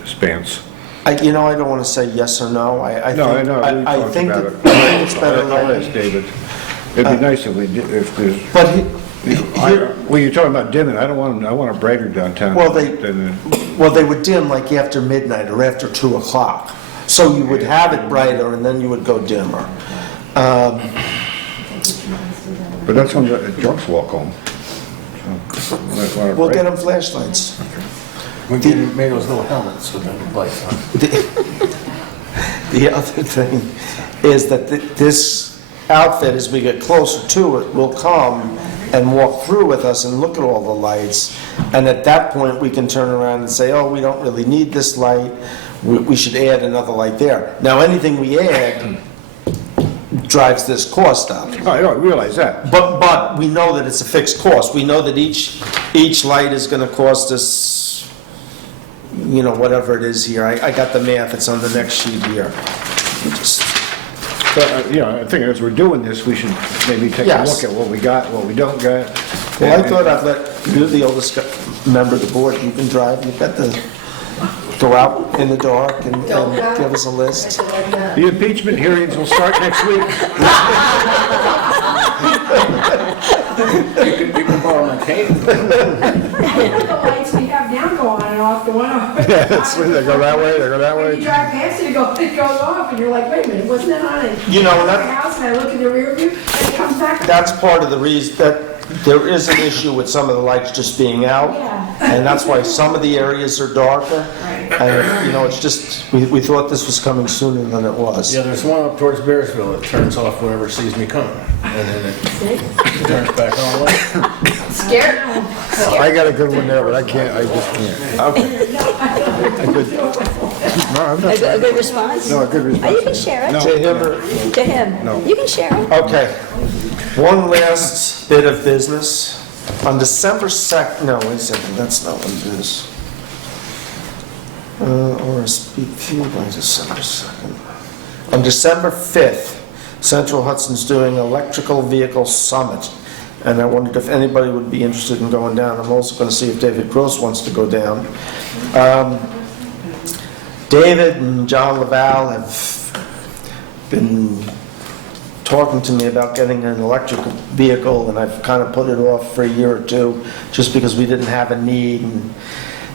spans. I don't want to say yes or no. I think about that it's better. I'll ask David. It'd be nice if there's. But well, you're talking about dimming. I want a brighter downtown. Well, they would dim like after midnight or after 2 o'clock. So you would have it brighter, and then you would go dimmer. But that's when the drunks walk home. So, we'll get them flashlights. We made those little helmets with the lights on. The other thing is that this outfit, as we get closer to it, will come and walk through with us and look at all the lights. And at that point, we can turn around and say, oh, we don't really need this light. We should add another light there. Now, anything we add drives this cost up. Oh, I realize that. But we know that it's a fixed cost. We know that each light is going to cost us, whatever it is here. I got the math. It's on the next sheet here. But, I think as we're doing this, we should maybe take a look at what we got, what we don't got. Well, I thought I'd let you, the oldest member of the board, you can drive. You've got to go out in the dark and give us a list. The impeachment hearings will start next week. You can borrow my cane. The lights we have now go on and off, go on and off. Yeah, they go that way, they go that When way. you drive past it, it goes off, and you're like, wait a minute, wasn't that on it? that- House, and I look in the rear view, and it comes back. That's part of the reason that there is an issue with some of the lights just being out. Yeah. And that's why some of the areas are darker. And, it's just, we thought this was coming sooner than it was. Yeah, there's one up towards Bearsville that turns off whenever it sees me coming, and then it turns back on later. Scared? I got a good one there, but I just can't. Okay. No, I'm not. A good response? No, a good response. Oh, you can share it. No. To him or- To him. No. You can share it. Okay. One last bit of business. On December 2nd, no, wait a second, that's not what it is. Or a speak few by December 2nd. On December 5th, Central Hudson's doing Electrical Vehicle Summit. And I wondered if anybody would be interested in going down. I'm also going to see if David Gross wants to go down. David and John Laval have been talking to me about getting an electric vehicle, and I've kind of put it off for a year or two just because we didn't have a need. And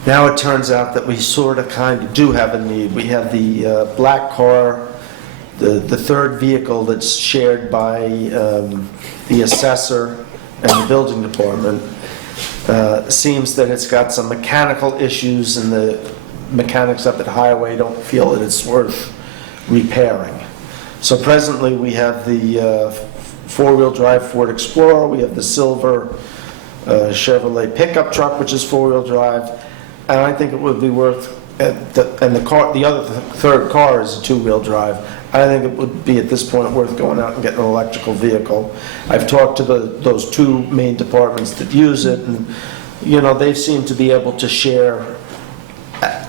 now it turns out that we sort of kind of do have a need. We have the black car, the third vehicle that's shared by the assessor and the building department. Seems that it's got some mechanical issues, and the mechanics up at Highway don't feel that it's worth repairing. So presently we have the four-wheel drive Ford Explorer, we have the silver Chevrolet pickup truck, which is four-wheel drive, and I think it would be worth, the other third car is a two-wheel drive. I think it would be at this point worth going out and getting an electrical vehicle. I've talked to those two main departments that use it, and they seem to be able to share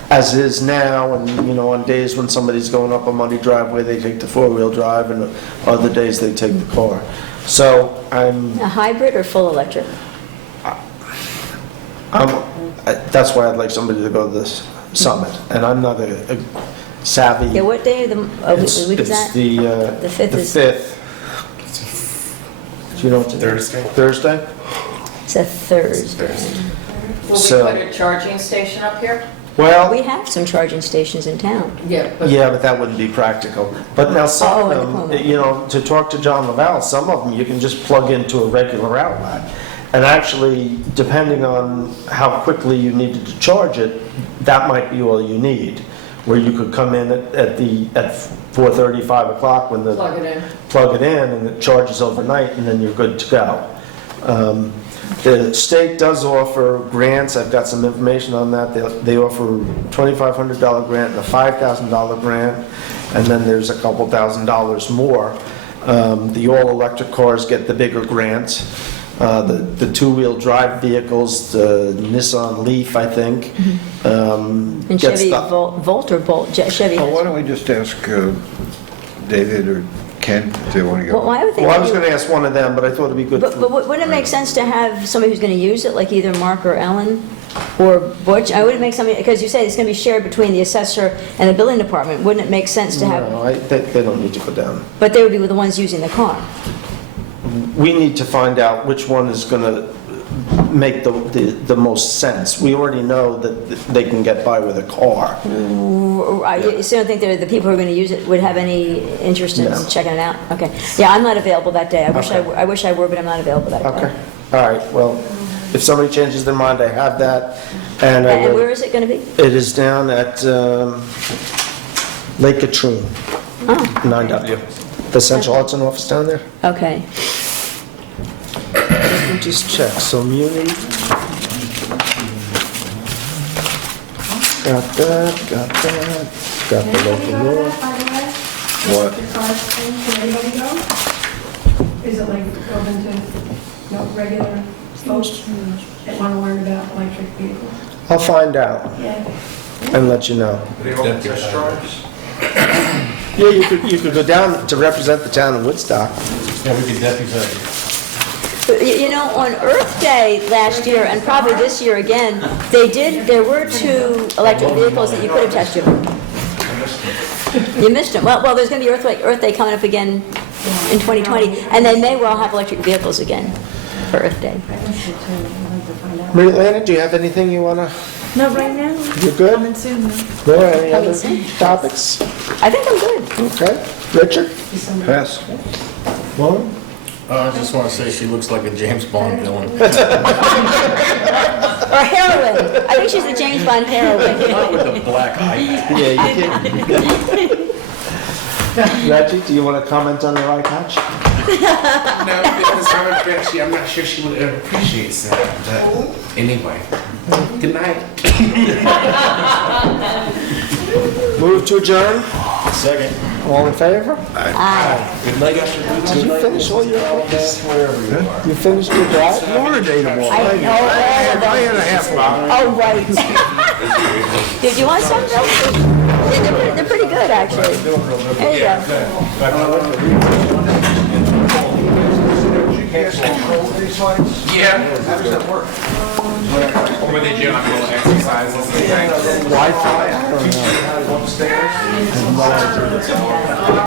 as is now, and on days when somebody's going up a muddy driveway, they take the four-wheel drive, and other days they take the car. So I'm... A hybrid or full electric? That's why I'd like somebody to go to this summit, and I'm not a savvy... Yeah, what day of the week is that? It's the 5th the is... 5th. Do you know what? Thursday. Thursday? It's a Thursday. Will we So- put a charging station up here? Well, We have some charging stations in town. Yeah. yeah, but that wouldn't be practical. But now some Oh, of in the them, corner. you know, to talk to John Lavelle, some of them you can just plug into a regular outlet. And actually, depending on how quickly you needed to charge it, that might be all you need. Where you could come in at 4:30, 5 o'clock when Plug it in. plug it in and it charges overnight and then you're good to go. The state does offer grants. I've got some information on that. They offer a $2,500 grant and a $5,000 grant, and then there's a couple $1,000s more. The all-electric cars get the bigger grants. The two-wheel drive vehicles, the Nissan Leaf, I think. And gets Chevy the- Volt or Bolt, Chevy. Well, why don't we just ask David or Ken if they want to Well, go? I would think. Well, I was you- going to ask one of them, but I thought it'd be good. But wouldn't it make sense to have somebody who's going to use it, like either Mark or Ellen or Butch? I wouldn't make somebody, because you say it's going to be shared between the assessor and the building department. Wouldn't it make sense to have, No, they don't need to go down. but they would be the ones using the car? We need to find out which one is going to make the most sense. We already know that they can get by with a car. You still don't think the people who are going to use it would have any interest in No. checking it out? Okay. Yeah, I'm not available that day. Okay. I wish I were, but I'm not available that day. Okay, all right, well, if somebody changes their mind, I have that, and I And where will. is it going to be? It is down at Lake Katrine, Oh, 9W. The Central Hudson office down there. okay. Let me just check, so Muni. Got that, got the local law. What? Can anybody go? Is it like open to, regular folks that want to learn about electric vehicles? I'll find out Yeah. and let you know. They all test drives? Yeah, you could go down to represent the town of Woodstock. Yeah, we could deputize. You know, on Earth Day last year, and probably this year again, there were 2 electric vehicles that you could have tested. You missed them. Well, there's going to be Earth Day coming up again in 2020, and they may well have electric vehicles again for Earth Day. Maria Lana, do you have anything you want to, Not right now. you good? Coming soon, though. No, any Coming other soon. topics? I think I'm good. Okay, Richard? Pass. Lauren? I just want to say she looks like a James Bond villain. Or heroine. I think she's the James Bond heroine. Not with the black eye. Yeah, you can. Reggie, do you want to comment on the eye patch? No, because I'm not sure she would appreciate that. But anyway, good night. Move to adjourn? Second. All in favor? Aye. Good night. Did you finish all your items? You finished your drive? Lauren ate them all. I know all of them. I had a half one. Oh, right. Did you want some, Bill? Yeah, they're pretty good, actually. There you go. Yeah. How does that work? Or they do like little exercises and things. Wi-Fi? I don't know. Upstairs?